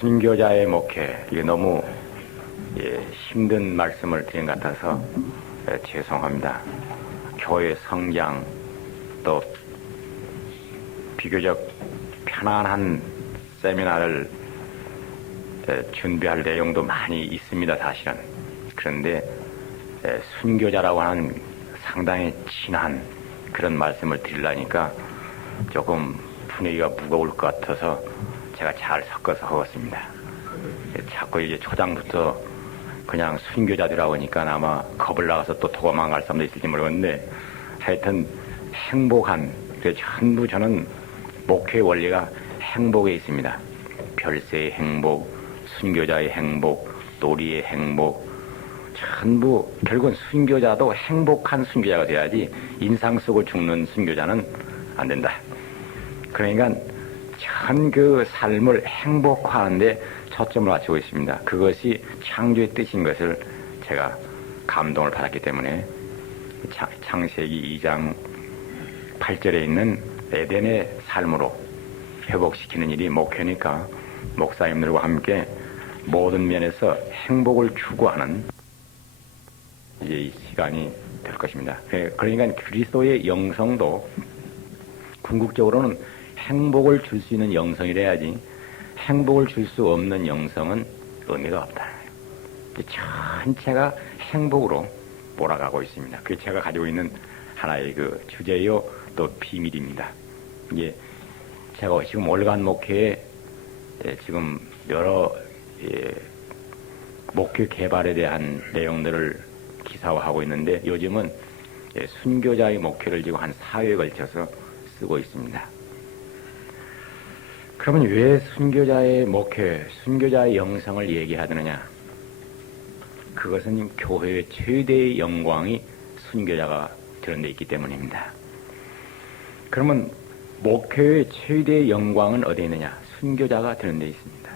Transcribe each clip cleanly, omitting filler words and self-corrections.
순교자의 목회, 이게 너무 힘든 말씀을 드린 것 같아서 죄송합니다. 교회 성장, 또 비교적 편안한 세미나를 준비할 내용도 많이 있습니다, 사실은. 그런데 순교자라고 하는 상당히 진한 그런 말씀을 드리려니까 조금 분위기가 무거울 것 같아서 제가 잘 섞어서 하겠습니다. 자꾸 이제 초장부터 그냥 순교자들이라고 하니까 아마 겁을 나가서 또 도망갈 사람도 있을지 모르겠는데, 하여튼 행복한, 전부 저는 목회의 원리가 행복에 있습니다. 별세의 행복, 순교자의 행복, 놀이의 행복, 전부 결국은 순교자도 행복한 순교자가 돼야지 인상 쓰고 죽는 순교자는 안 된다. 그러니까 전 그 삶을 행복화하는데 초점을 맞추고 있습니다. 그것이 창조의 뜻인 것을 제가 감동을 받았기 때문에 창세기 2장 8절에 있는 에덴의 삶으로 회복시키는 일이 목회니까 목사님들과 함께 모든 면에서 행복을 추구하는 이제 이 시간이 될 것입니다. 그러니까 그리스도의 영성도 궁극적으로는 행복을 줄 수 있는 영성이라야지 행복을 줄 수 없는 영성은 의미가 없다. 전체가 행복으로 몰아가고 있습니다. 그게 제가 가지고 있는 하나의 그 주제요, 또 비밀입니다. 이게 제가 지금 올간 목회에 지금 여러 목회 개발에 대한 내용들을 기사화하고 있는데, 요즘은 순교자의 목회를 지금 한 4회에 걸쳐서 쓰고 있습니다. 그러면 왜 순교자의 목회, 순교자의 영성을 얘기하느냐? 그것은 교회의 최대의 영광이 순교자가 드러내 있기 때문입니다. 그러면 목회의 최대의 영광은 어디에 있느냐? 순교자가 드러내 있습니다.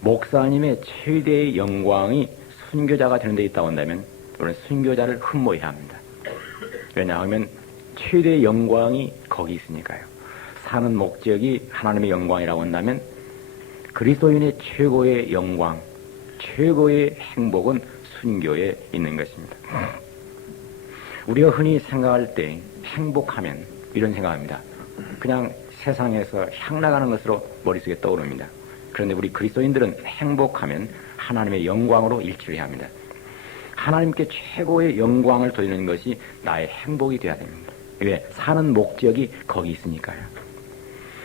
목사님의 최대의 영광이 순교자가 드러내 있다고 한다면 우리는 순교자를 흠모해야 합니다. 왜냐하면 최대의 영광이 거기 있으니까요. 사는 목적이 하나님의 영광이라고 한다면 그리스도인의 최고의 영광, 최고의 행복은 순교에 있는 것입니다. 우리가 흔히 생각할 때 행복하면 이런 생각합니다. 그냥 세상에서 향나가는 것으로 머릿속에 떠오릅니다. 그런데 우리 그리스도인들은 행복하면 하나님의 영광으로 일치를 해야 합니다. 하나님께 최고의 영광을 돌리는 것이 나의 행복이 되어야 됩니다. 왜? 사는 목적이 거기 있으니까요.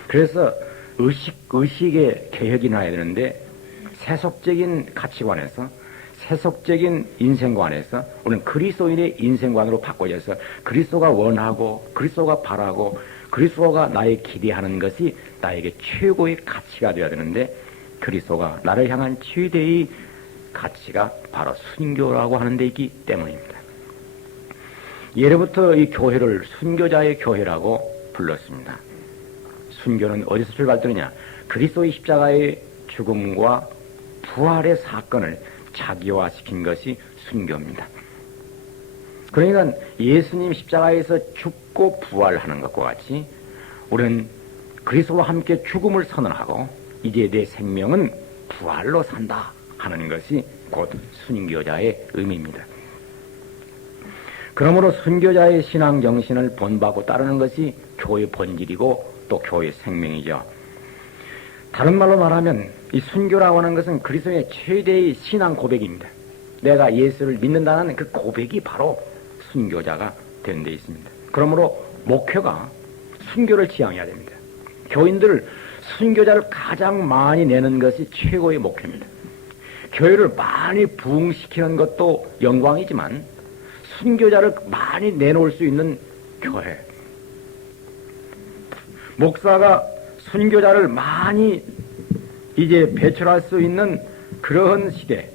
그래서 의식의 개혁이 나야 되는데, 세속적인 가치관에서, 세속적인 인생관에서 우리는 그리스도인의 인생관으로 바꿔져서 그리스도가 원하고 그리스도가 바라고 그리스도가 나의 기대하는 것이 나에게 최고의 가치가 되어야 되는데, 그리스도가 나를 향한 최대의 가치가 바로 순교라고 하는 데 있기 때문입니다. 예로부터 이 교회를 순교자의 교회라고 불렀습니다. 순교는 어디서 출발되느냐? 그리스도의 십자가의 죽음과 부활의 사건을 자기화시킨 것이 순교입니다. 그러니까 예수님 십자가에서 죽고 부활하는 것과 같이 우리는 그리스도와 함께 죽음을 선언하고 이제 내 생명은 부활로 산다 하는 것이 곧 순교자의 의미입니다. 그러므로 순교자의 신앙 정신을 본받고 따르는 것이 교회의 본질이고 또 교회의 생명이죠. 다른 말로 말하면 이 순교라고 하는 것은 그리스도의 최대의 신앙 고백입니다. 내가 예수를 믿는다는 그 고백이 바로 순교자가 되는 데 있습니다. 그러므로 목회가 순교를 지향해야 됩니다. 교인들을 순교자를 가장 많이 내는 것이 최고의 목회입니다. 교회를 많이 부흥시키는 것도 영광이지만 순교자를 많이 내놓을 수 있는 교회, 목사가 순교자를 많이 이제 배출할 수 있는 그런 시대,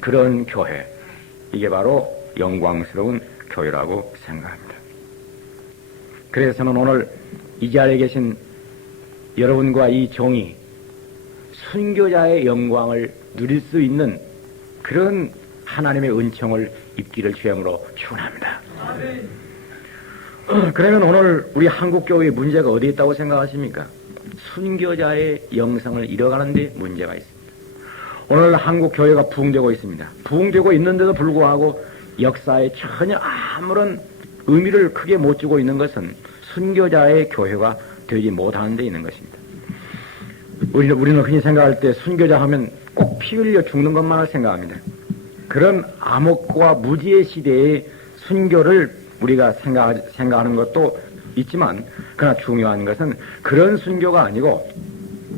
그런 교회, 이게 바로 영광스러운 교회라고 생각합니다. 그래서 저는 오늘 이 자리에 계신 여러분과 이 종이 순교자의 영광을 누릴 수 있는 그런 하나님의 은총을 입기를 주함으로 축원합니다. 그러면 오늘 우리 한국교회의 문제가 어디에 있다고 생각하십니까? 순교자의 영성을 잃어가는 데 문제가 있습니다. 오늘 한국 교회가 부흥되고 있습니다. 부흥되고 있는데도 불구하고 역사에 전혀 아무런 의미를 크게 못 주고 있는 것은 순교자의 교회가 되지 못하는 데 있는 것입니다. 우리는 흔히 생각할 때 순교자 하면 꼭 피 흘려 죽는 것만을 생각합니다. 그런 암흑과 무지의 시대의 순교를 우리가 생각하는 것도 있지만, 그러나 중요한 것은 그런 순교가 아니고,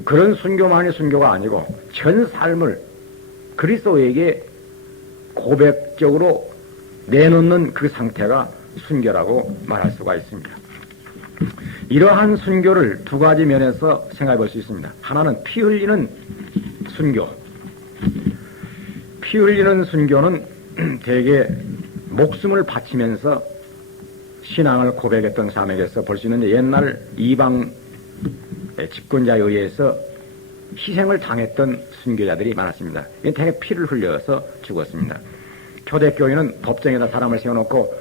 그런 순교만이 순교가 아니고 전 삶을 그리스도에게 고백적으로 내놓는 그 상태가 순교라고 말할 수가 있습니다. 이러한 순교를 두 가지 면에서 생각해 볼 수 있습니다. 하나는 피 흘리는 순교. 피 흘리는 순교는 대개 목숨을 바치면서 신앙을 고백했던 사람에게서 볼 수 있는데, 옛날 이방 집권자에 의해서 희생을 당했던 순교자들이 많았습니다. 대개 피를 흘려서 죽었습니다. 초대교회는 법정에다 사람을 세워놓고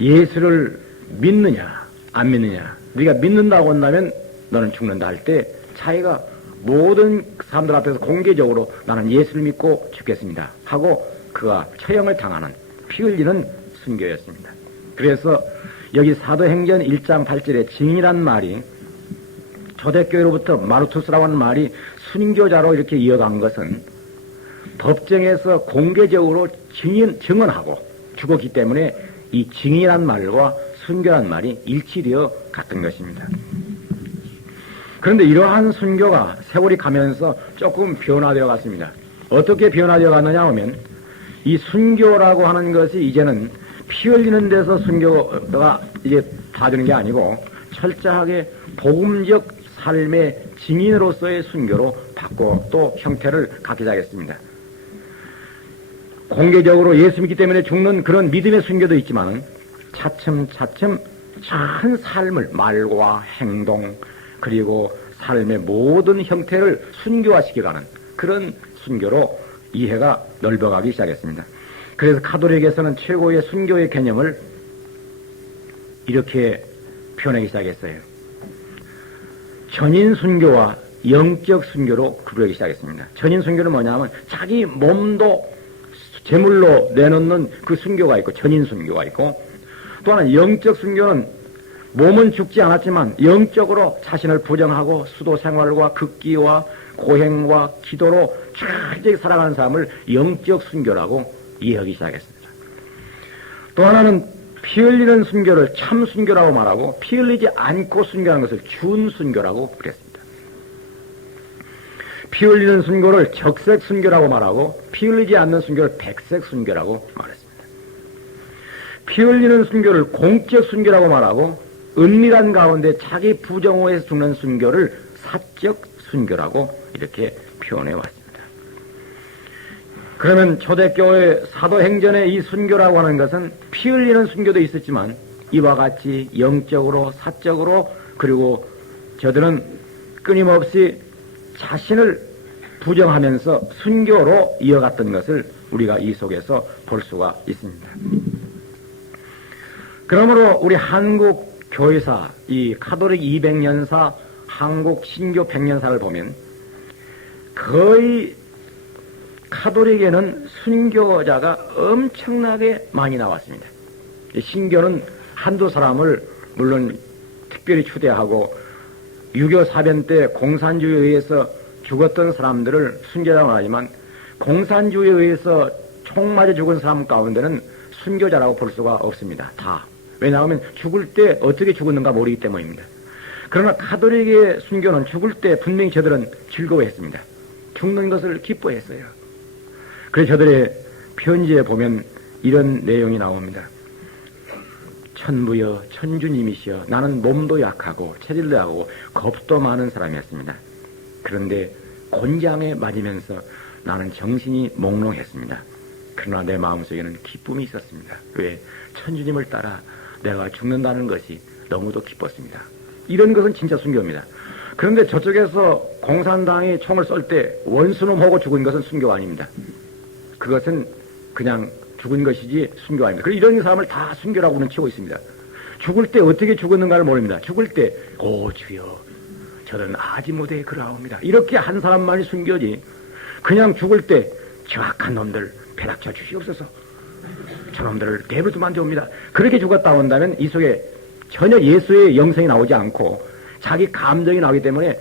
예수를 믿느냐 안 믿느냐, 네가 믿는다고 한다면 너는 죽는다 할 때 자기가 모든 사람들 앞에서 공개적으로 나는 예수를 믿고 죽겠습니다 하고 그가 처형을 당하는 피 흘리는 순교였습니다. 그래서 여기 사도행전 1장 8절에 증인이란 말이, 초대교회로부터 마르투스라고 하는 말이 순교자로 이렇게 이어간 것은 법정에서 공개적으로 증언하고 죽었기 때문에 이 증인이란 말과 순교란 말이 일치되어 갔던 것입니다. 그런데 이러한 순교가 세월이 가면서 조금 변화되어 갔습니다. 어떻게 변화되어 갔느냐 하면, 이 순교라고 하는 것이 이제는 피 흘리는 데서 순교가 이제 다 되는 게 아니고 철저하게 복음적 삶의 증인으로서의 순교로 바꿔 또 형태를 갖기 시작했습니다. 공개적으로 예수 믿기 때문에 죽는 그런 믿음의 순교도 있지만 차츰차츰 전 삶을, 말과 행동 그리고 삶의 모든 형태를 순교화시켜가는 그런 순교로 이해가 넓어가기 시작했습니다. 그래서 가톨릭에서는 최고의 순교의 개념을 이렇게 표현하기 시작했어요. 전인 순교와 영적 순교로 구별하기 시작했습니다. 전인 순교는 뭐냐면 자기 몸도 제물로 내놓는 그 순교가 있고, 전인 순교가 있고, 또 하나 영적 순교는 몸은 죽지 않았지만 영적으로 자신을 부정하고 수도 생활과 극기와 고행과 기도로 철저히 살아가는 사람을 영적 순교라고 이해하기 시작했습니다. 또 하나는 피 흘리는 순교를 참 순교라고 말하고, 피 흘리지 않고 순교하는 것을 준 순교라고 그랬습니다. 피 흘리는 순교를 적색 순교라고 말하고, 피 흘리지 않는 순교를 백색 순교라고 말했습니다. 피 흘리는 순교를 공적 순교라고 말하고, 은밀한 가운데 자기 부정오에서 죽는 순교를 사적 순교라고 이렇게 표현해 왔습니다. 그러면 초대교회 사도행전의 이 순교라고 하는 것은 피 흘리는 순교도 있었지만 이와 같이 영적으로 사적으로, 그리고 저들은 끊임없이 자신을 부정하면서 순교로 이어갔던 것을 우리가 이 속에서 볼 수가 있습니다. 그러므로 우리 한국 교회사, 이 가톨릭 200년사, 한국 신교 100년사를 보면 거의 가톨릭에는 순교자가 엄청나게 많이 나왔습니다. 신교는 한두 사람을 물론 특별히 추대하고 6.25 사변 때 공산주의에 의해서 죽었던 사람들을 순교자라고 하지만, 공산주의에 의해서 총 맞아 죽은 사람 가운데는 순교자라고 볼 수가 없습니다. 다. 왜냐하면 죽을 때 어떻게 죽었는가 모르기 때문입니다. 그러나 가톨릭의 순교는 죽을 때 분명히 저들은 즐거워했습니다. 죽는 것을 기뻐했어요. 그래서 저들의 편지에 보면 이런 내용이 나옵니다. 천부여 천주님이시여, 나는 몸도 약하고 체질도 약하고 겁도 많은 사람이었습니다. 그런데 곤장에 맞으면서 나는 정신이 몽롱했습니다. 그러나 내 마음속에는 기쁨이 있었습니다. 왜? 천주님을 따라 내가 죽는다는 것이 너무도 기뻤습니다. 이런 것은 진짜 순교입니다. 그런데 저쪽에서 공산당이 총을 쏠 때 원수놈하고 죽은 것은 순교가 아닙니다. 그것은 그냥 죽은 것이지 순교가 아닙니다. 그래서 이런 사람을 다 순교라고는 치고 있습니다. 죽을 때 어떻게 죽었는가를 모릅니다. 죽을 때, 오 주여, 저는 아지 못해 그러하옵니다. 이렇게 한 사람만이 순교지, 그냥 죽을 때 정확한 놈들 배닥쳐 주시옵소서, 저놈들을 내버려두면 되옵니다, 그렇게 죽었다 온다면 이 속에 전혀 예수의 영성이 나오지 않고 자기 감정이 나오기 때문에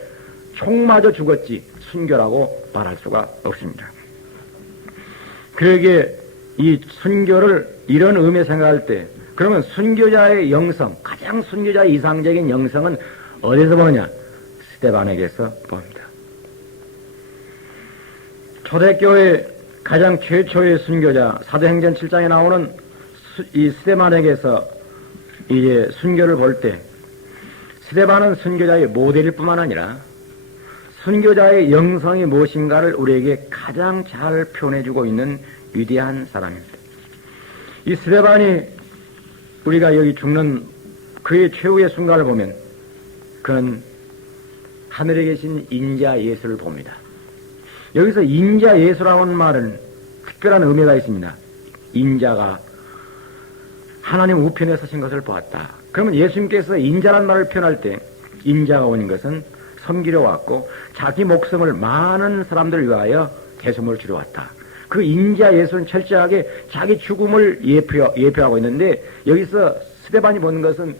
총마저 죽었지 순교라고 말할 수가 없습니다. 그러기에 이 순교를 이런 의미에 생각할 때, 그러면 순교자의 영성, 가장 순교자의 이상적인 영성은 어디서 보느냐? 스데반에게서 봅니다. 초대교회 가장 최초의 순교자, 사도행전 7장에 나오는 이 스데반에게서 이제 순교를 볼 때, 스데반은 순교자의 모델일 뿐만 아니라 순교자의 영성이 무엇인가를 우리에게 가장 잘 표현해주고 있는 위대한 사람입니다. 이 스데반이 우리가 여기 죽는 그의 최후의 순간을 보면 그는 하늘에 계신 인자 예수를 봅니다. 여기서 인자 예수라고 하는 말은 특별한 의미가 있습니다. 인자가 하나님 우편에 서신 것을 보았다. 그러면 예수님께서 인자란 말을 표현할 때 인자가 온 것은 섬기려 왔고 자기 목숨을 많은 사람들을 위하여 대속을 주려 왔다. 그 인자 예수는 철저하게 자기 죽음을 예표하고 있는데, 여기서 스데반이 보는 것은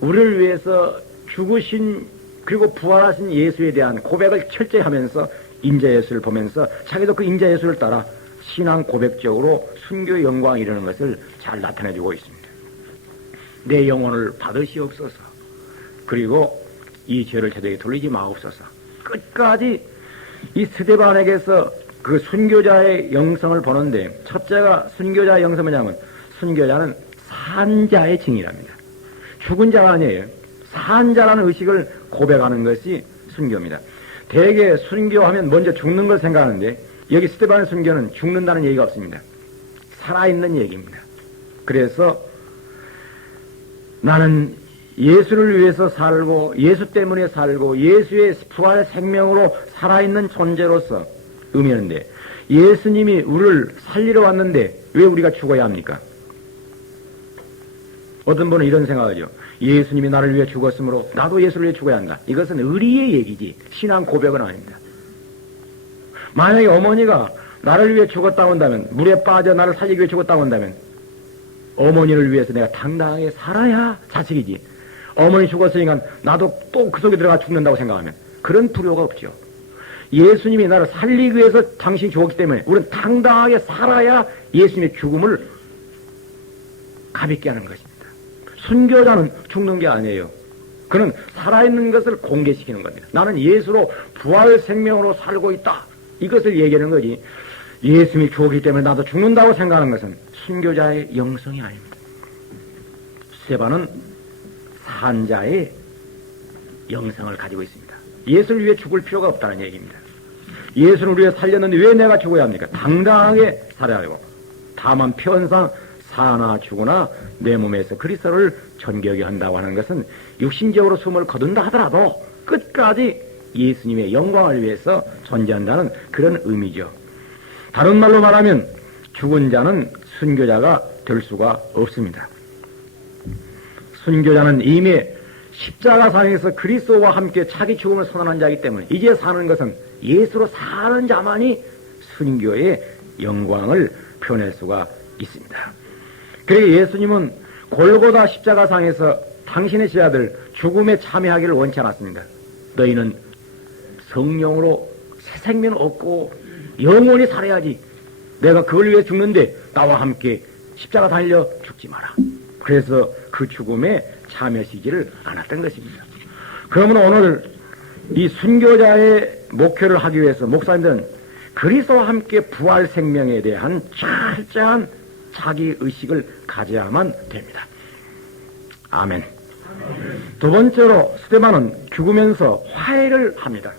우리를 위해서 죽으신 그리고 부활하신 예수에 대한 고백을 철저히 하면서 인자 예수를 보면서 자기도 그 인자 예수를 따라 신앙 고백적으로 순교의 영광을 이루는 것을 잘 나타내주고 있습니다. 내 영혼을 받으시옵소서, 그리고 이 죄를 저에게 돌리지 마옵소서. 끝까지 이 스데반에게서 그 순교자의 영성을 보는데, 첫째가 순교자의 영성은 뭐냐면 순교자는 산자의 징이랍니다. 죽은 자가 아니에요. 산자라는 의식을 고백하는 것이 순교입니다. 대개 순교하면 먼저 죽는 걸 생각하는데, 여기 스데반의 순교는 죽는다는 얘기가 없습니다. 살아있는 얘기입니다. 그래서 나는 예수를 위해서 살고 예수 때문에 살고 예수의 부활의 생명으로 살아있는 존재로서 의미하는데, 예수님이 우리를 살리러 왔는데 왜 우리가 죽어야 합니까? 어떤 분은 이런 생각하죠. 예수님이 나를 위해 죽었으므로 나도 예수를 위해 죽어야 한다. 이것은 의리의 얘기지 신앙 고백은 아닙니다. 만약에 어머니가 나를 위해 죽었다고 한다면, 물에 빠져 나를 살리기 위해 죽었다고 한다면 어머니를 위해서 내가 당당하게 살아야 자식이지, 어머니 죽었으니까 나도 또 그 속에 들어가 죽는다고 생각하면 그런 불효가 없죠. 예수님이 나를 살리기 위해서 당신이 죽었기 때문에 우리는 당당하게 살아야 예수님의 죽음을 가볍게 하는 것입니다. 순교자는 죽는 게 아니에요. 그는 살아있는 것을 공개시키는 겁니다. 나는 예수로 부활 생명으로 살고 있다, 이것을 얘기하는 거지, 예수님이 죽었기 때문에 나도 죽는다고 생각하는 것은 순교자의 영성이 아닙니다. 스데반은 산자의 영성을 가지고 있습니다. 예수를 위해 죽을 필요가 없다는 얘기입니다. 예수를 위해 살렸는데 왜 내가 죽어야 합니까? 당당하게 살아야 하고, 다만 표현상 사나 죽으나 내 몸에서 그리스도를 존경하게 한다고 하는 것은 육신적으로 숨을 거둔다 하더라도 끝까지 예수님의 영광을 위해서 존재한다는 그런 의미죠. 다른 말로 말하면 죽은 자는 순교자가 될 수가 없습니다. 순교자는 이미 십자가상에서 그리스도와 함께 자기 죽음을 선언한 자이기 때문에 이제 사는 것은 예수로 사는 자만이 순교의 영광을 표현할 수가 있습니다. 그래서 예수님은 골고다 십자가상에서 당신의 제자들 죽음에 참여하기를 원치 않았습니다. 너희는 성령으로 새 생명을 얻고 영원히 살아야지, 내가 그걸 위해 죽는데 나와 함께 십자가 달려 죽지 마라. 그래서 그 죽음에 참여하시지를 않았던 것입니다. 그러면 오늘 이 순교자의 목회를 하기 위해서 목사님들은 그리스도와 함께 부활 생명에 대한 철저한 자기 의식을 가져야만 됩니다. 아멘. 두 번째로 스데반은 죽으면서 화해를 합니다.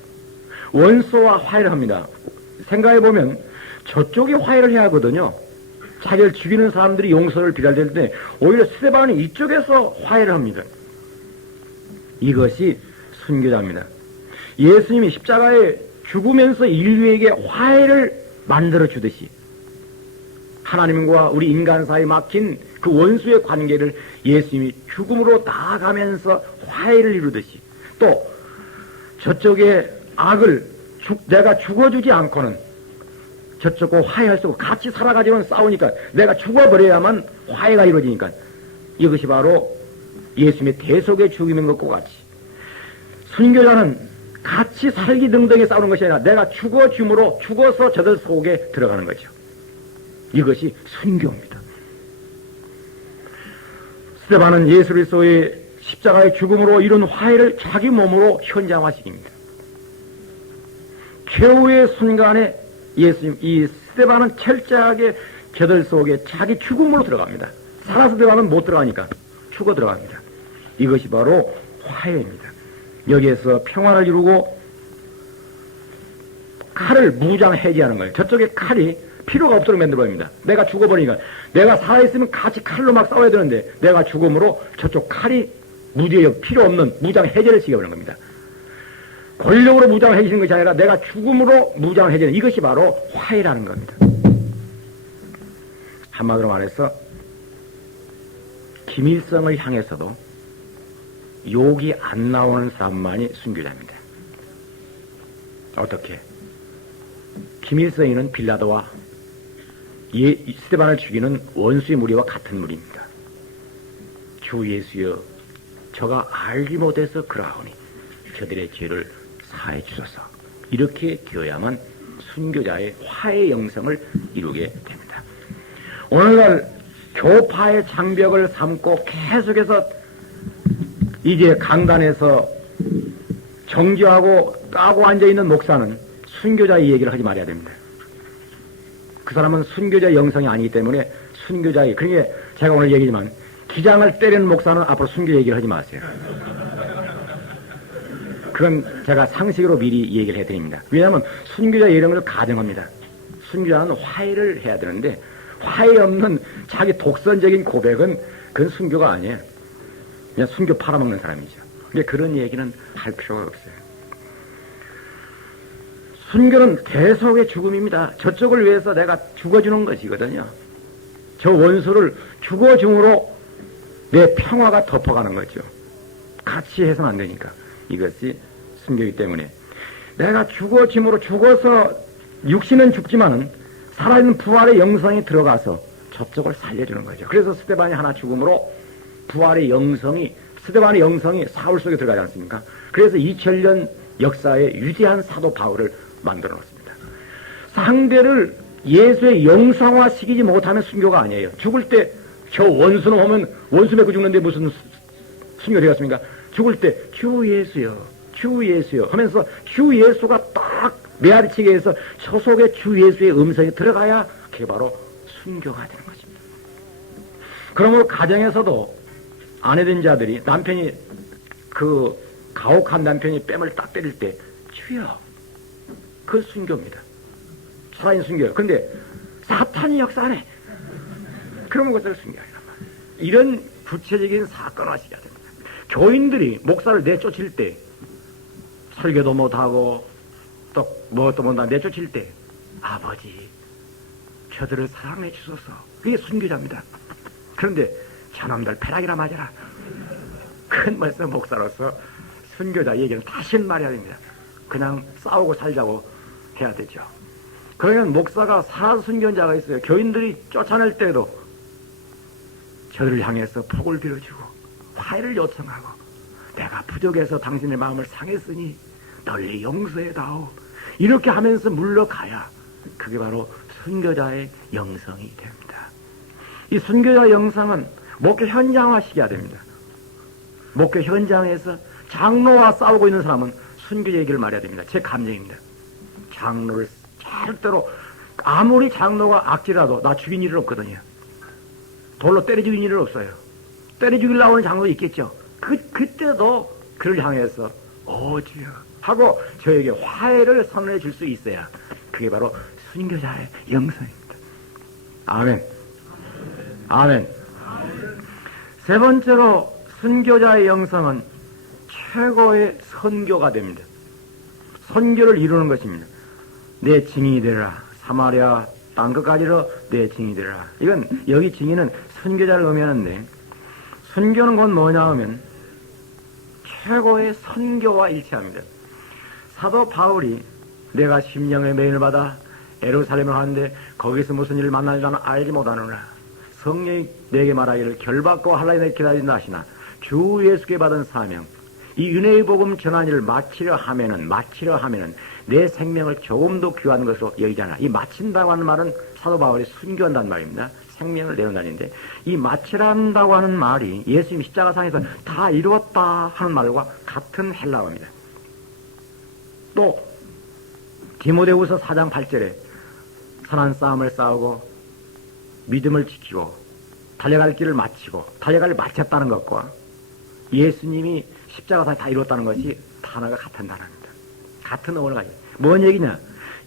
원수와 화해를 합니다. 생각해보면 저쪽이 화해를 해야 하거든요. 자기를 죽이는 사람들이 용서를 비달될 때 오히려 스데반이 이쪽에서 화해를 합니다. 이것이 순교자입니다. 예수님이 십자가에 죽으면서 인류에게 화해를 만들어 주듯이 하나님과 우리 인간 사이에 막힌 그 원수의 관계를 예수님이 죽음으로 나아가면서 화해를 이루듯이, 또 저쪽의 악을 내가 죽어주지 않고는 저쪽과 화해할 수 없고 같이 살아가지고는 싸우니까 내가 죽어버려야만 화해가 이루어지니까 이것이 바로 예수님의 대속의 죽임인 것과 같이 순교자는 같이 살기 등등에 싸우는 것이 아니라 내가 죽어줌으로 죽어서 저들 속에 들어가는 거죠. 이것이 순교입니다. 스데반은 예수 그리스도의 십자가의 죽음으로 이룬 화해를 자기 몸으로 현장화시킵니다. 최후의 순간에 예수님, 이 스데반은 철저하게 저들 속에 자기 죽음으로 들어갑니다. 살아서 들어가면 못 들어가니까 죽어 들어갑니다. 이것이 바로 화해입니다. 여기에서 평화를 이루고 칼을 무장 해제하는 거예요. 저쪽에 칼이 필요가 없도록 만들어버립니다. 내가 죽어버리니까 내가 살아있으면 같이 칼로 막 싸워야 되는데 내가 죽음으로 저쪽 칼이 무죄역 필요 없는 무장 해제를 시켜버리는 겁니다. 권력으로 무장을 해주시는 것이 아니라 내가 죽음으로 무장을 해제하는 이것이 바로 화해라는 겁니다. 한마디로 말해서 김일성을 향해서도 욕이 안 나오는 사람만이 순교자입니다. 어떻게? 김일성이는 빌라도와 스데반을 죽이는 원수의 무리와 같은 무리입니다. 주 예수여, 저가 알지 못해서 그러하오니 저들의 죄를 사해 주소서. 이렇게 되어야만 순교자의 화해 영성을 이루게 됩니다. 오늘날 교파의 장벽을 삼고 계속해서 이제 강단에서 정죄하고 까고 앉아있는 목사는 순교자의 얘기를 하지 말아야 됩니다. 그 사람은 순교자의 영성이 아니기 때문에 순교자의, 그러니까 제가 오늘 얘기지만 기장을 때리는 목사는 앞으로 순교 얘기를 하지 마세요. 그건 제가 상식으로 미리 얘기를 해드립니다. 왜냐하면 순교자의 이런 걸 가정합니다. 순교자는 화해를 해야 되는데 화해 없는 자기 독선적인 고백은 그건 순교가 아니에요. 그냥 순교 팔아먹는 사람이죠. 근데 그런 얘기는 할 필요가 없어요. 순교는 대속의 죽음입니다. 저쪽을 위해서 내가 죽어주는 것이거든요. 저 원수를 죽어줌으로 내 평화가 덮어가는 거죠. 같이 해서는 안 되니까. 이것이 순교이기 때문에 내가 죽어짐으로 죽어서 육신은 죽지만은 살아있는 부활의 영성이 들어가서 저쪽을 살려주는 거죠. 그래서 스데반이 하나 죽음으로 부활의 영성이, 스데반의 영성이 사울 속에 들어가지 않습니까? 그래서 2000년 역사에 위대한 사도 바울을 만들어 놓습니다. 상대를 예수의 영성화 시키지 못하면 순교가 아니에요. 죽을 때 저 원수는 오면 원수 맺고 죽는데 무슨 순교 되겠습니까? 죽을 때 주 예수여, 주 예수여 하면서 주 예수가 딱 메아리치게 해서 저 속에 주 예수의 음성이 들어가야 그게 바로 순교가 되는 것입니다. 그러므로 가정에서도 아내된 자들이 남편이 그 가혹한 남편이 뺨을 딱 때릴 때 주여, 그 순교입니다. 살아있는 순교예요. 그런데 사탄이 역사하네. 그러면 그것을 순교하란 말이에요. 이런 구체적인 사건화 시켜야 됩니다. 교인들이 목사를 내쫓을 때 설교도 못하고 또 무엇도 못하고 내쫓을 때 아버지 저들을 사랑해 주소서. 그게 순교자입니다. 그런데 저놈들 패락이라 맞아라. 큰 말씀 목사로서 순교자 얘기는 다시는 말해야 됩니다. 그냥 싸우고 살자고 해야 되죠. 그러면 목사가 살아서 순교자가 있어요. 교인들이 쫓아낼 때도 저들을 향해서 복을 빌어주고 화해를 요청하고 내가 부족해서 당신의 마음을 상했으니 널리 용서해다오. 이렇게 하면서 물러가야 그게 바로 순교자의 영성이 됩니다. 이 순교자 영성은 목회 현장화 시켜야 됩니다. 목회 현장에서 장로와 싸우고 있는 사람은 순교 얘기를 말해야 됩니다. 제 감정입니다. 장로를 절대로 아무리 장로가 악질라도 나 죽인 일은 없거든요. 돌로 때려 죽인 일은 없어요. 때려 죽이려 나오는 장로도 있겠죠. 그때도 그를 향해서 주여 하고 저에게 화해를 선언해 줄 수 있어야 그게 바로 순교자의 영성입니다. 아멘. 아멘. 세 번째로 순교자의 영성은 최고의 선교가 됩니다. 선교를 이루는 것입니다. 내 증인이 되라. 사마리아 땅끝까지로 내 증인이 되라. 이건 여기 증인은 선교자를 의미하는데 선교는 곧 뭐냐 하면 최고의 선교와 일치합니다. 사도 바울이 내가 심령의 매인을 받아 예루살렘을 하는데 거기서 무슨 일을 만나는지는 알지 못하느라 성령이 내게 말하기를 결박과 할례를 기다린다 하시나 주 예수께 받은 사명 이 은혜의 복음 전한 일을 마치려 하면은 내 생명을 조금도 귀한 것으로 여기잖아. 이 마친다고 하는 말은 사도 바울이 순교한다는 말입니다. 생명을 내놓는다는데 이 마치란다고 하는 말이 예수님 십자가상에서 다 이루었다 하는 말과 같은 헬라어입니다. 또 디모데후서 4장 8절에 선한 싸움을 싸우고 믿음을 지키고 달려갈 길을 마치고 달려갈 마쳤다는 것과 예수님이 십자가상에 다 이루었다는 것이 단어가 같은 단어입니다. 같은 어원을 가지고 뭔 얘기냐?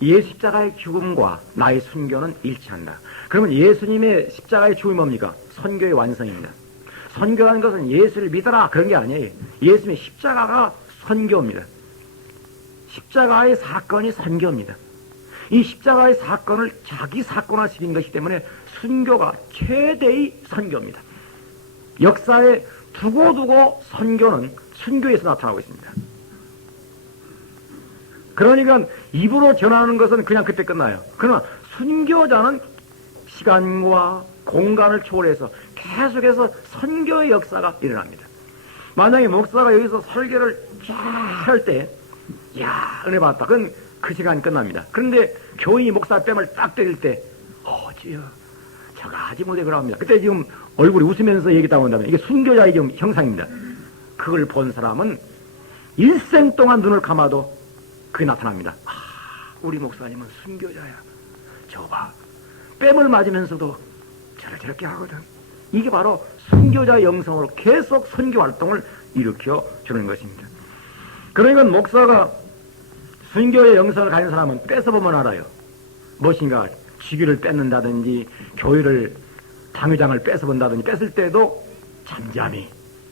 예수 십자가의 죽음과 나의 순교는 일치한다. 그러면 예수님의 십자가의 죽음이 뭡니까? 선교의 완성입니다. 선교라는 것은 예수를 믿어라 그런 게 아니에요. 예수님의 십자가가 선교입니다. 십자가의 사건이 선교입니다. 이 십자가의 사건을 자기 사건화시킨 것이기 때문에 순교가 최대의 선교입니다. 역사에 두고두고 선교는 순교에서 나타나고 있습니다. 그러니까 입으로 전하는 것은 그냥 그때 끝나요. 그러나 순교자는 시간과 공간을 초월해서 계속해서 선교의 역사가 일어납니다. 만약에 목사가 여기서 설교를 쫙 할 때, 야, 은혜 받았다. 그건 그 시간이 끝납니다. 그런데 교인이 목사 뺨을 딱 때릴 때, 주여, 저가 하지 못해 그럽니다. 그때 지금 얼굴이 웃으면서 얘기하고 한다면 이게 순교자의 지금 형상입니다. 그걸 본 사람은 일생 동안 눈을 감아도 그게 나타납니다. 우리 목사님은 순교자야. 저봐, 뺨을 맞으면서도 저렇게 하거든. 이게 바로 순교자의 영성으로 계속 선교 활동을 일으켜 주는 것입니다. 그러니까 목사가 순교의 영성을 가진 사람은 뺏어보면 알아요. 무엇인가 직위를 뺏는다든지 교회를 당회장을 뺏어본다든지 뺏을 때도 잠잠히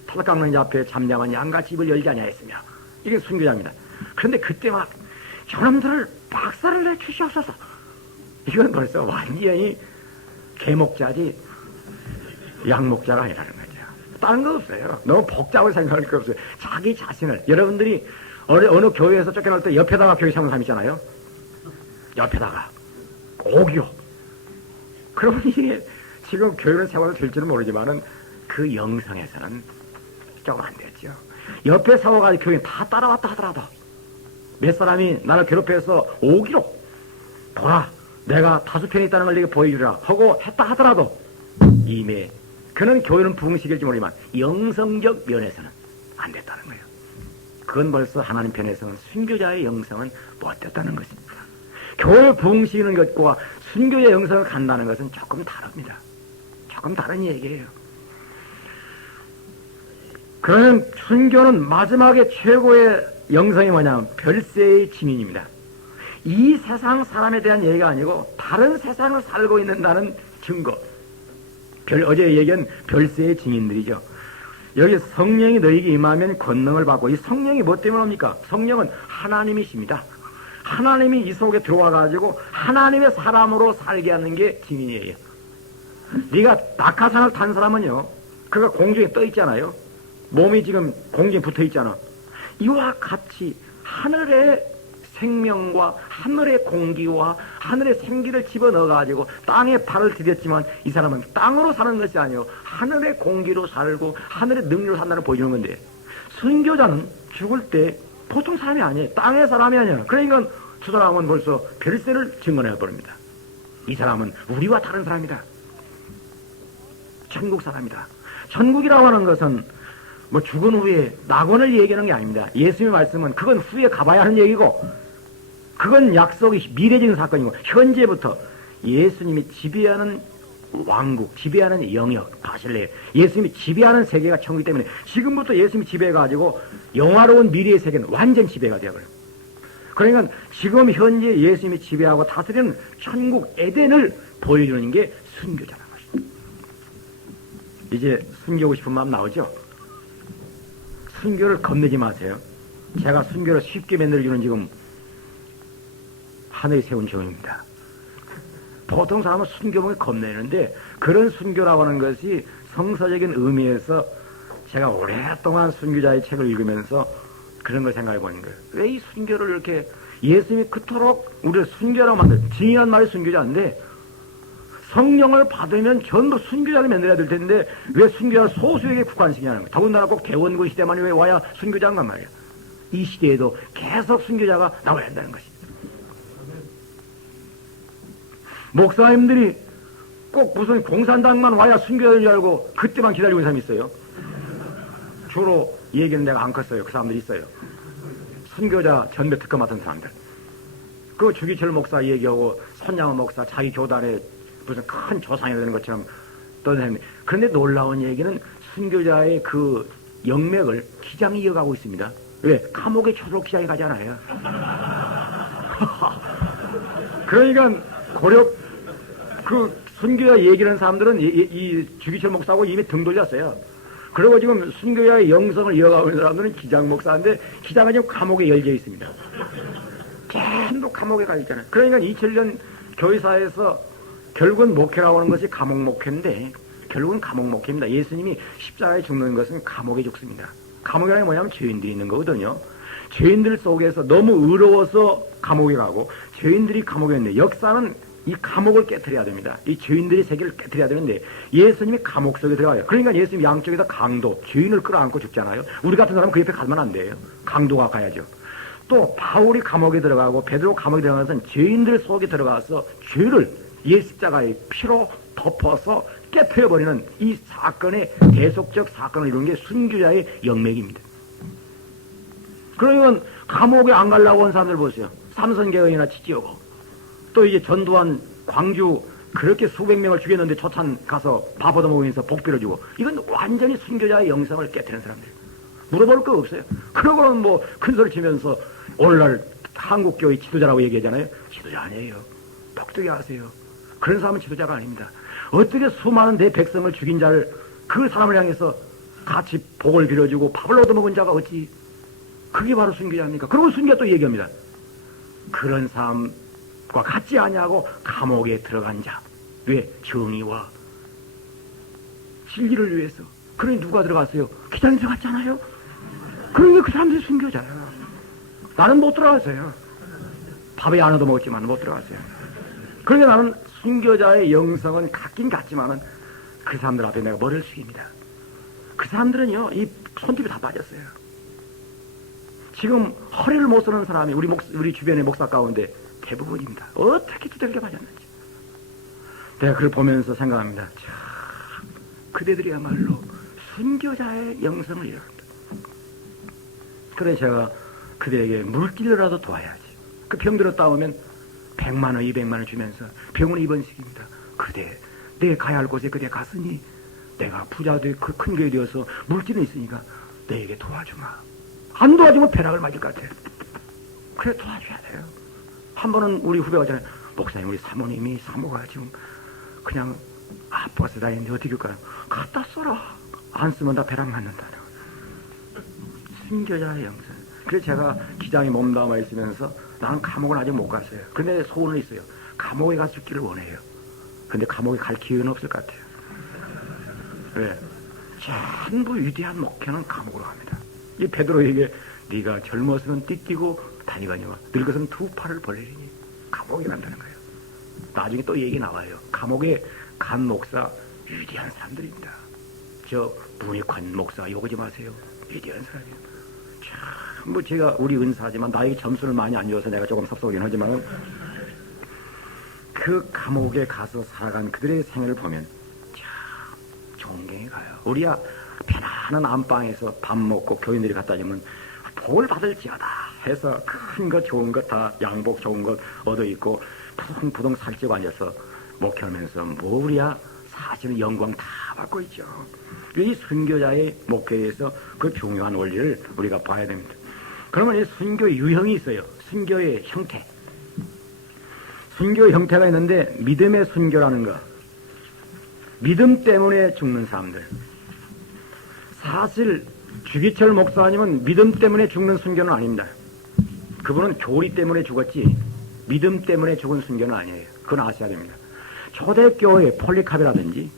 탈락강릉 앞에 잠잠한 양같이 입을 열지 아니하였으며 이게 순교자입니다. 그런데 그때 막 저놈들을 박살을 내 주시옵소서. 이건 벌써 완전히 개목자지 양목자가 아니라는 거죠. 다른 거 없어요. 너무 복잡하게 생각할 거 없어요. 자기 자신을 여러분들이 어느 교회에서 쫓겨날 때 옆에다가 교회 세우는 사람 있잖아요. 옆에다가 오기로. 그러면 이게 지금 교회를 세워도 될지는 모르지만은 그 영성에서는 조금 안 되죠. 옆에 세워가지고 교회 다 따라왔다 하더라도 몇 사람이 나를 괴롭혀서 오기로 보라 내가 다수편에 있다는 걸 내게 보여주라 하고 했다 하더라도 이미 그는 교회는 부흥시킬지 모르지만 영성적 면에서는 안 됐다는 거예요. 그건 벌써 하나님 편에서는 순교자의 영성은 못 됐다는 것입니다. 교회 부흥시키는 것과 순교자의 영성을 간다는 것은 조금 다릅니다. 조금 다른 얘기예요. 그러면 순교는 마지막에 최고의 영성이 뭐냐면 별세의 증인입니다. 이 세상 사람에 대한 얘기가 아니고 다른 세상을 살고 있는다는 증거. 어제 얘기한 별세의 증인들이죠. 여기 성령이 너에게 임하면 권능을 받고 이 성령이 뭐 때문에 옵니까? 성령은 하나님이십니다. 하나님이 이 속에 들어와가지고 하나님의 사람으로 살게 하는 게 증인이에요. 네가 낙하산을 탄 사람은요, 그가 공중에 떠 있잖아요. 몸이 지금 공중에 붙어 있잖아. 이와 같이 하늘의 생명과 하늘의 공기와 하늘의 생기를 집어넣어가지고 땅에 발을 디뎠지만 이 사람은 땅으로 사는 것이 아니요 하늘의 공기로 살고 하늘의 능력으로 산다는 걸 보여주는 건데 순교자는 죽을 때 보통 사람이 아니에요. 땅의 사람이 아니야. 그러니까 두 사람은 벌써 별세를 증언해 버립니다. 이 사람은 우리와 다른 사람이다. 천국 사람이다. 천국이라고 하는 것은 뭐 죽은 후에 낙원을 얘기하는 게 아닙니다. 예수님의 말씀은 그건 후에 가봐야 하는 얘기고 그건 약속이 미래적인 사건이고 현재부터 예수님이 지배하는 왕국, 지배하는 영역, 바실레 예수님이 지배하는 세계가 천국이기 때문에 지금부터 예수님이 지배해가지고 영화로운 미래의 세계는 완전 지배가 되어버려요. 그러니까 지금 현재 예수님이 지배하고 다스리는 천국 에덴을 보여주는 게 순교자라는 것입니다. 이제 순교하고 싶은 마음 나오죠? 순교를 겁내지 마세요. 제가 순교를 쉽게 만들어주는 지금 하늘이 세운 종입니다. 보통 사람은 순교를 겁내는데 그런 순교라고 하는 것이 성서적인 의미에서 제가 오랫동안 순교자의 책을 읽으면서 그런 걸 생각해 보는 거예요. 왜 이 순교를 이렇게 예수님이 그토록 우리를 순교라고 만들, 증인한 말이 순교자인데 성령을 받으면 전부 순교자를 만들어야 될 텐데 왜 순교자 소수에게 국한시키냐는 거예요. 더군다나 꼭 대원군 시대만이 왜 와야 순교자인가 말이야. 이 시대에도 계속 순교자가 나와야 한다는 것입니다. 목사님들이 꼭 무슨 공산당만 와야 순교자인 줄 알고 그때만 기다리고 있는 사람이 있어요. 주로 얘기는 내가 안 컸어요. 그 사람들이 있어요. 순교자 전배 특검 같은 사람들. 그 주기철 목사 얘기하고 손양원 목사 자기 교단에 무슨 큰 조상이 되는 것처럼 떠드는. 그런데 놀라운 얘기는 순교자의 그 영맥을 기장이 이어가고 있습니다. 왜? 감옥에 초록 기장이 가잖아요. 그러니까 고려 그 순교자 얘기하는 사람들은 이 주기철 목사하고 이미 등 돌렸어요. 그리고 지금 순교자의 영성을 이어가고 있는 사람들은 기장 목사인데 기장은 지금 감옥에 열려 있습니다. 전부 감옥에 가 있잖아요. 그러니까 2000년 교회사에서 결국은 목회라고 하는 것이 감옥 목회인데 결국은 감옥 목회입니다. 예수님이 십자가에 죽는 것은 감옥에 죽습니다. 감옥이라는 게 뭐냐면 죄인들이 있는 거거든요. 죄인들 속에서 너무 의로워서 감옥에 가고 죄인들이 감옥에 있는데 역사는 이 감옥을 깨트려야 됩니다. 이 죄인들의 세계를 깨트려야 되는데 예수님이 감옥 속에 들어가요. 그러니까 예수님 양쪽에다 강도, 죄인을 끌어안고 죽잖아요. 우리 같은 사람은 그 옆에 가면 안 돼요. 강도가 가야죠. 또 바울이 감옥에 들어가고 베드로 감옥에 들어가서는 죄인들 속에 들어가서 죄를 예십자가의 피로 덮어서 깨트려버리는 이 사건의 대속적 사건을 이룬 게 순교자의 영맥입니다. 그러면 감옥에 안 가려고 온 사람들 보세요. 삼선계의나 치지어고 또 이제 전두환 광주 그렇게 수백 명을 죽였는데 초탄 가서 밥 얻어먹으면서 복 빌어주고 이건 완전히 순교자의 영성을 깨트리는 사람들. 물어볼 거 없어요. 그러고는 뭐 큰소리 치면서 오늘날 한국교회 지도자라고 얘기하잖아요. 지도자 아니에요. 복되게 하세요. 그런 사람은 지도자가 아닙니다. 어떻게 수많은 내 백성을 죽인 자를 그 사람을 향해서 같이 복을 빌어주고 밥을 얻어먹은 자가 어찌 그게 바로 순교자입니까? 그리고 순교자 또 얘기합니다. 그런 사람과 같지 아니하고 감옥에 들어간 자. 왜? 정의와 진리를 위해서. 그러니 누가 들어갔어요? 기자님 들어갔잖아요. 그러니 그 사람들이 순교자야. 나는 못 들어갔어요. 밥에 안 얻어먹었지만 못 들어갔어요. 그러니 나는 순교자의 영성은 같긴 같지만은 그 사람들 앞에 내가 머리를 숙입니다. 그 사람들은요, 이 손톱이 다 빠졌어요. 지금 허리를 못 쓰는 사람이 우리 주변의 목사 가운데 대부분입니다. 어떻게 두들겨 맞았는지. 내가 그걸 보면서 생각합니다. 참, 그대들이야말로 순교자의 영성을 잃어간다. 그래서 제가 그들에게 물질로라도 도와야지. 그 병 들었다 오면 100만 원, 200만 원 주면서 병원 입원식입니다. 그대, 내 가야 할 곳에 그대 갔으니 내가 부자 되고 큰 교회 되어서 물질은 있으니까 내게 도와주마. 안 도와주면 벼락을 맞을 것 같아요. 그래 도와줘야 돼요. 한 번은 우리 후배가 잖아요. 목사님 우리 사모가 지금 그냥 아파서 다니는데 어떻게 할까요? 갖다 써라. 안 쓰면 다 벼락 맞는다. 순교자의 영성. 그래서 제가 기장에 몸담아 있으면서 나는 감옥은 아직 못 갔어요. 근데 소원은 있어요. 감옥에 가서 죽기를 원해요. 근데 감옥에 갈 기회는 없을 것 같아요. 왜? 전부 위대한 목회는 감옥으로 갑니다. 이 베드로에게 네가 젊어서는 띠끼고 다니거니와 늙어서는 두 팔을 벌리니 감옥에 간다는 거예요. 나중에 또 얘기 나와요. 감옥에 간 목사 위대한 사람들입니다. 저 문익환 목사 욕하지 마세요. 위대한 사람이에요. 참, 뭐 제가 우리 은사지만 나에게 점수를 많이 안 줘서 내가 조금 섭섭하긴 하지만 그 감옥에 가서 살아간 그들의 생애를 보면 참 존경이 가요. 우리야 편안한 안방에서 밥 먹고 교인들이 갖다 주면 복을 받을지어다 해서 큰 것 좋은 것 다 양복 좋은 것 얻어 있고 푸동푸동 살찌고 앉아서 목회하면서 뭐 우리야 사실은 영광 다 받고 있죠. 이 순교자의 목회에서 그 중요한 원리를 우리가 봐야 됩니다. 그러면 이 순교의 유형이 있어요. 순교의 형태. 순교의 형태가 있는데 믿음의 순교라는 거. 믿음 때문에 죽는 사람들. 사실 주기철 목사님은 믿음 때문에 죽는 순교는 아닙니다. 그분은 교리 때문에 죽었지 믿음 때문에 죽은 순교는 아니에요. 그건 아셔야 됩니다. 초대교회 폴리카베라든지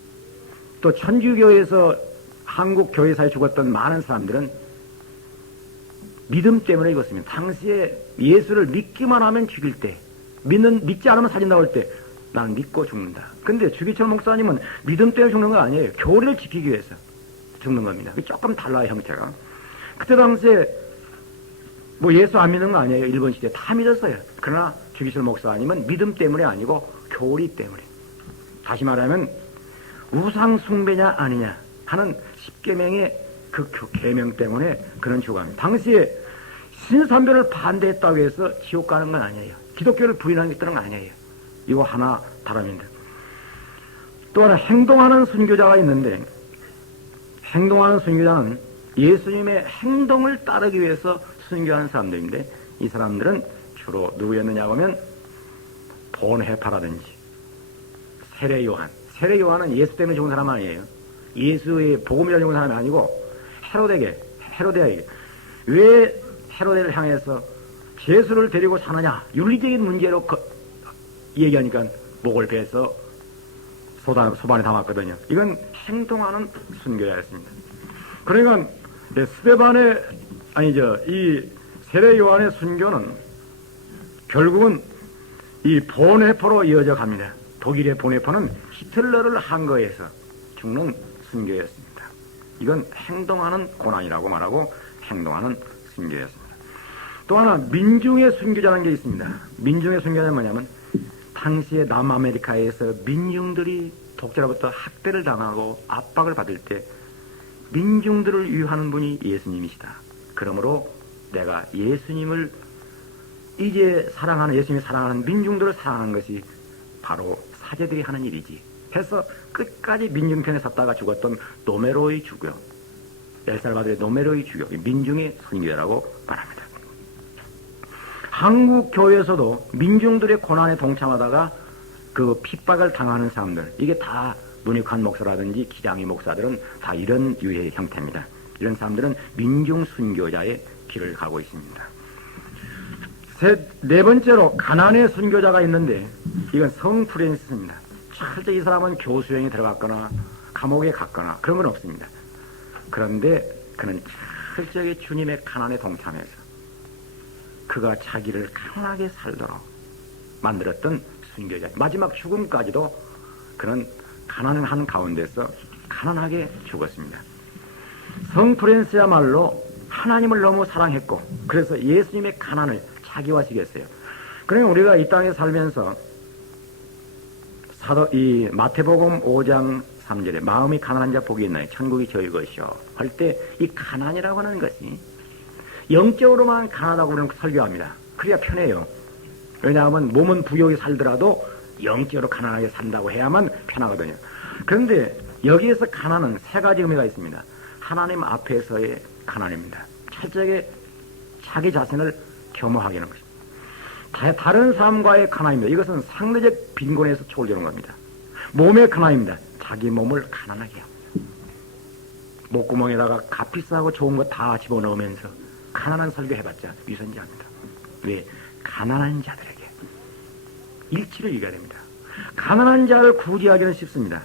또 천주교에서 한국 교회사에 죽었던 많은 사람들은 믿음 때문에 이것입니다. 당시에 예수를 믿기만 하면 죽일 때, 믿지 않으면 살린다고 할 때, 난 믿고 죽는다. 근데 주기철 목사님은 믿음 때문에 죽는 거 아니에요. 교리를 지키기 위해서 죽는 겁니다. 조금 달라요, 형태가. 그때 당시에 뭐 예수 안 믿는 거 아니에요. 일본 시대 다 믿었어요. 그러나 주기철 목사님은 믿음 때문에 아니고 교리 때문에. 다시 말하면 우상 숭배냐 아니냐 하는 십계명의 그 계명 때문에 그런 죽어갑니다. 당시에 신선별을 반대했다고 해서 지옥 가는 건 아니에요. 기독교를 부인하는 건 아니에요. 이거 하나 다릅니다. 또 하나 행동하는 순교자가 있는데, 행동하는 순교자는 예수님의 행동을 따르기 위해서 순교하는 사람들인데, 이 사람들은 주로 누구였느냐 하면 본헤파라든지 세례 요한. 세례 요한은 예수 때문에 죽은 사람 아니에요. 예수의 복음이라 죽은 사람이 아니고 헤로데에게 왜 헤로데를 향해서 예수를 데리고 사느냐 윤리적인 문제로 얘기하니까 목을 베서 소반에 담았거든요. 이건 행동하는 순교자였습니다. 그러니까 이 세례 요한의 순교는 결국은 이 본헤퍼로 이어져 갑니다. 독일의 본헤퍼는 히틀러를 항거해서 죽는 순교였습니다. 이건 행동하는 고난이라고 말하고 행동하는 순교였습니다. 또 하나 민중의 순교자라는 게 있습니다. 민중의 순교자는 뭐냐면 당시에 남아메리카에서 민중들이 독재로부터 학대를 당하고 압박을 받을 때 민중들을 위하는 분이 예수님이시다. 그러므로 내가 예수님을 이제 사랑하는, 예수님이 사랑하는 민중들을 사랑하는 것이 바로 사제들이 하는 일이지 해서 끝까지 민중 편에 섰다가 죽었던 노메로의 주교, 엘살바도르의 노메로의 주교, 민중의 순교자라고 말합니다. 한국 교회에서도 민중들의 고난에 동참하다가 그 핍박을 당하는 사람들, 이게 다 문익환 목사라든지 기장희 목사들은 다 이런 유의 형태입니다. 이런 사람들은 민중 순교자의 길을 가고 있습니다. 네 번째로 가난의 순교자가 있는데, 이건 성 프랜시스입니다. 철저히 이 사람은 교수형에 들어갔거나 감옥에 갔거나 그런 건 없습니다. 그런데 그는 철저히 주님의 가난에 동참해서 그가 자기를 가난하게 살도록 만들었던 순교자. 마지막 죽음까지도 그는 가난한 가운데서 가난하게 죽었습니다. 성 프랜시스야말로 하나님을 너무 사랑했고, 그래서 예수님의 가난을 자기화시켰어요. 그러면 우리가 이 땅에 살면서 이 마태복음 5장 3절에 마음이 가난한 자 복이 있나요? 천국이 저희 것이요. 할 때 이 가난이라고 하는 것이 영적으로만 가난하다고 그러는 설교합니다. 그래야 편해요. 왜냐하면 몸은 부유하게 살더라도 영적으로 가난하게 산다고 해야만 편하거든요. 그런데 여기에서 가난은 세 가지 의미가 있습니다. 하나님 앞에서의 가난입니다. 철저하게 자기 자신을 겸허하게 하는 것입니다. 다른 사람과의 가난입니다. 이것은 상대적 빈곤에서 초월되는 겁니다. 몸의 가난입니다. 자기 몸을 가난하게 합니다. 목구멍에다가 값비싸고 좋은 거 다 집어넣으면서 가난한 설교 해봤자 위선자입니다. 왜? 가난한 자들에게 일치를 이겨야 됩니다. 가난한 자를 구제하기는 쉽습니다.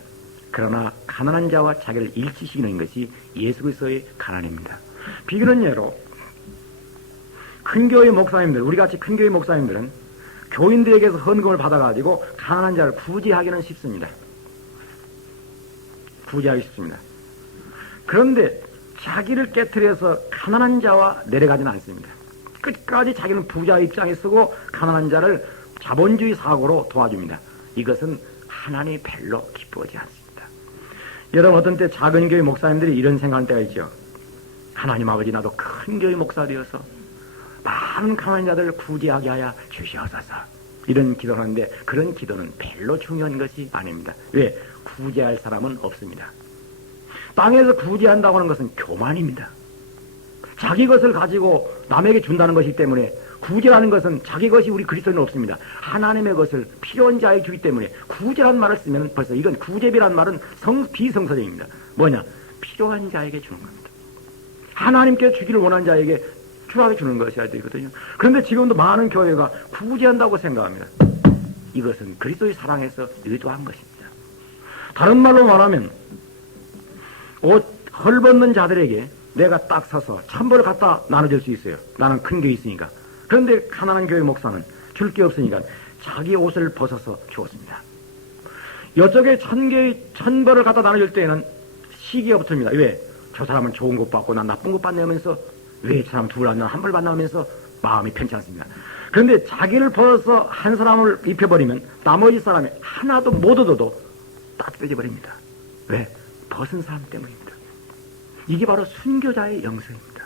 그러나 가난한 자와 자기를 일치시키는 것이 예수 그리스도의 가난입니다. 비교는 예로 큰 교회 목사님들, 우리같이 큰 교회 목사님들은 교인들에게서 헌금을 받아가지고 가난한 자를 구제하기는 쉽습니다. 구제하기 쉽습니다. 그런데 자기를 깨트려서 가난한 자와 내려가지는 않습니다. 끝까지 자기는 부자 입장에 서고 가난한 자를 자본주의 사고로 도와줍니다. 이것은 하나님이 별로 기뻐하지 않습니다. 여러분, 어떤 때 작은 교회 목사님들이 이런 생각할 때가 있죠. 하나님 아버지, 나도 큰 교회 목사 되어서 많은 가난한 자들을 구제하게 하여 주시옵소서. 이런 기도를 하는데 그런 기도는 별로 중요한 것이 아닙니다. 왜? 구제할 사람은 없습니다. 땅에서 구제한다고 하는 것은 교만입니다. 자기 것을 가지고 남에게 준다는 것이기 때문에 구제라는 것은 자기 것이 우리 그리스도인은 없습니다. 하나님의 것을 필요한 자에게 주기 때문에 구제란 말을 쓰면 벌써 이건 구제비란 말은 비성서적입니다. 뭐냐? 필요한 자에게 주는 겁니다. 하나님께 주기를 원하는 자에게 필요하게 주는 것이어야 되거든요. 그런데 지금도 많은 교회가 구제한다고 생각합니다. 이것은 그리스도의 사랑에서 의도한 것입니다. 다른 말로 말하면 옷 헐벗는 자들에게 내가 딱 서서 천벌을 갖다 나눠줄 수 있어요. 나는 큰 교회 있으니까. 그런데 가난한 교회 목사는 줄 게 없으니까 자기 옷을 벗어서 주었습니다. 이쪽에 천벌을 갖다 나눠줄 때에는 시기가 없습니다. 왜? 저 사람은 좋은 것 받고 난 나쁜 것 받냐면서, 왜 저 사람 둘 안 나 한 벌 받나면서 마음이 편치 않습니다. 그런데 자기를 벗어서 한 사람을 입혀버리면 나머지 사람이 하나도 못 얻어도 따뜻해져 버립니다. 왜? 벗은 사람 때문입니다. 이게 바로 순교자의 영성입니다.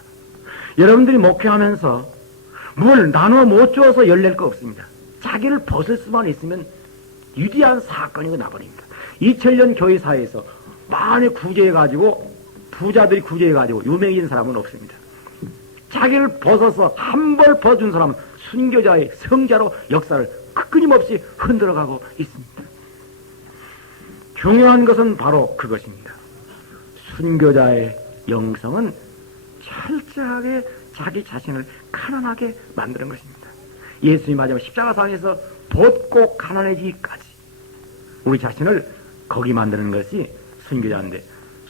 여러분들이 목회하면서 뭘 나눠 못 줘서 열낼 거 없습니다. 자기를 벗을 수만 있으면 위대한 사건이 나버립니다. 2000년 교회사에서 많이 구제해가지고 부자들이 구제해가지고 유명해진 사람은 없습니다. 자기를 벗어서 한 벌 벗은 사람은 순교자의 성자로 역사를 끊임없이 흔들어가고 있습니다. 중요한 것은 바로 그것입니다. 순교자의 영성은 철저하게 자기 자신을 가난하게 만드는 것입니다. 예수님 마지막 십자가상에서 벗고 가난해지기까지 우리 자신을 거기 만드는 것이 순교자인데,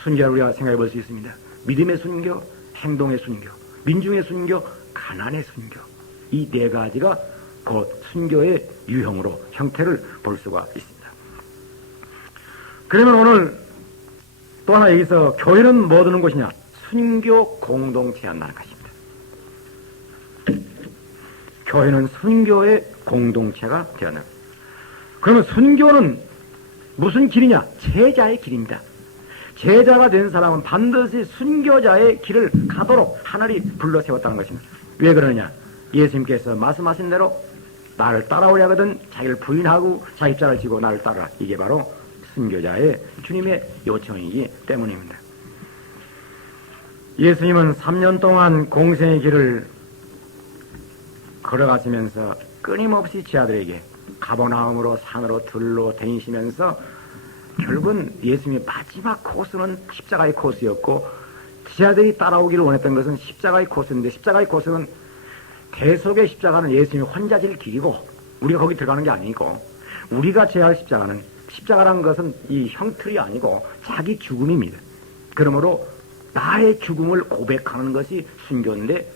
순교를 우리가 생각해 볼 수 있습니다. 믿음의 순교, 행동의 순교, 민중의 순교, 가난의 순교, 이 네 가지가 곧 순교의 유형으로 형태를 볼 수가 있습니다. 그러면 오늘 또 하나 여기서 교회는 뭐 두는 것이냐? 순교 공동체 한다는 것입니다. 교회는 순교의 공동체가 되었는 것입니다. 그러면 순교는 무슨 길이냐? 제자의 길입니다. 제자가 된 사람은 반드시 순교자의 길을 가도록 하늘이 불러 세웠다는 것입니다. 왜 그러느냐? 예수님께서 말씀하신 대로 나를 따라오려거든 자기를 부인하고 자기 십자가를 지고 나를 따르라. 이게 바로 순교자의 주님의 요청이기 때문입니다. 예수님은 3년 동안 공생의 길을 걸어가시면서 끊임없이 제자들에게 가버나움으로 산으로 들로 다니시면서 결국은 예수님의 마지막 코스는 십자가의 코스였고, 제자들이 따라오기를 원했던 것은 십자가의 코스인데, 십자가의 코스는 대속의 십자가는 예수님이 혼자 질 길이고 우리가 거기 들어가는 게 아니고, 우리가 제할 십자가는, 십자가라는 것은 이 형틀이 아니고 자기 죽음입니다. 그러므로 나의 죽음을 고백하는 것이 순교인데,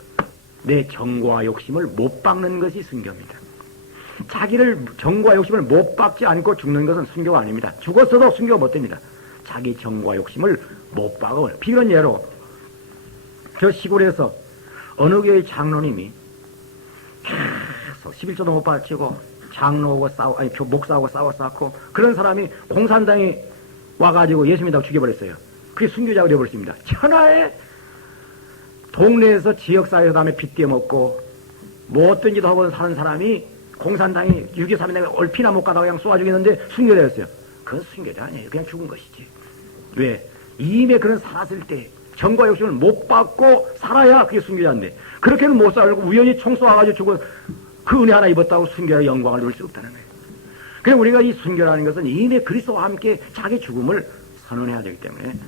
내 정과 욕심을 못 박는 것이 순교입니다. 자기를 정과 욕심을 못 박지 않고 죽는 것은 순교가 아닙니다. 죽었어도 순교가 못 됩니다. 자기 정과 욕심을 못 박어. 비런 예로 저 시골에서 어느 교회 장로님이 계속 11조도 못 바치고 장로하고 목사하고 싸웠고, 그런 사람이 공산당에 와가지고 예수 믿다고 죽여버렸어요. 그게 순교자가 되어버렸습니다. 천하의 동네에서 지역사회에서 다음에 빚 떼먹고 뭐 어떤 짓도 하고 사는 사람이 공산당이 6.23에 내가 얼피나 못 가다가 그냥 쏘아 죽였는데 순교자였어요. 그건 순교자 아니에요. 그냥 죽은 것이지. 왜? 이미 그런 살았을 때 정과 욕심을 못 받고 살아야 그게 순교자인데, 그렇게는 못 살고 우연히 총 쏘아가지고 죽어 그 은혜 하나 입었다고 순교의 영광을 누릴 수 없다는 거예요. 그래서 우리가 이 순교라는 것은 이미 그리스도와 함께 자기 죽음을 선언해야 되기 때문에,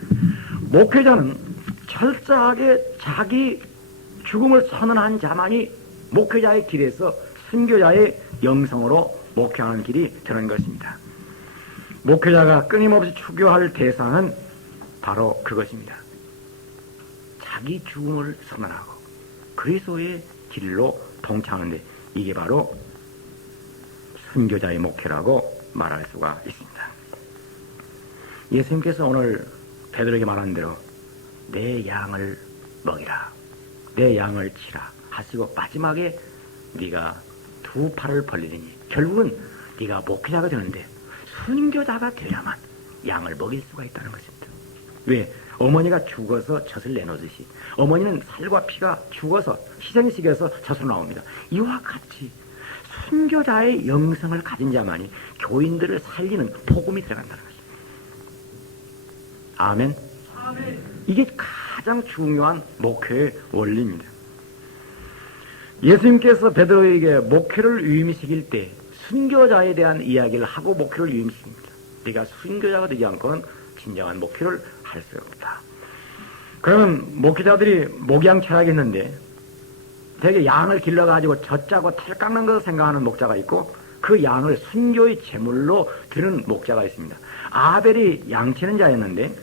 목회자는 철저하게 자기 죽음을 선언한 자만이 목회자의 길에서 순교자의 영성으로 목회하는 길이 되는 것입니다. 목회자가 끊임없이 추구할 대상은 바로 그것입니다. 자기 죽음을 선언하고 그리스도의 길로 동참하는데, 이게 바로 순교자의 목회라고 말할 수가 있습니다. 예수님께서 오늘 베드로에게 말한 대로 내 양을 먹이라, 내 양을 치라 하시고 마지막에 네가 두 팔을 벌리니, 결국은 네가 목회자가 되는데 순교자가 되야만 양을 먹일 수가 있다는 것입니다. 왜? 어머니가 죽어서 젖을 내놓듯이 어머니는 살과 피가 죽어서 희생식에서 젖으로 나옵니다. 이와 같이 순교자의 영성을 가진 자만이 교인들을 살리는 복음이 들어간다는 것입니다. 아멘. 이게 가장 중요한 목회의 원리입니다. 예수님께서 베드로에게 목회를 위임시킬 때 순교자에 대한 이야기를 하고 목회를 위임시킵니다. 네가 순교자가 되지 않고는 진정한 목회를 할 수 없다. 그러면 목회자들이 목양 철학했는데, 되게 양을 길러가지고 젖짜고 탈 깎는 것을 생각하는 목자가 있고, 그 양을 순교의 제물로 드리는 목자가 있습니다. 아벨이 양치는 자였는데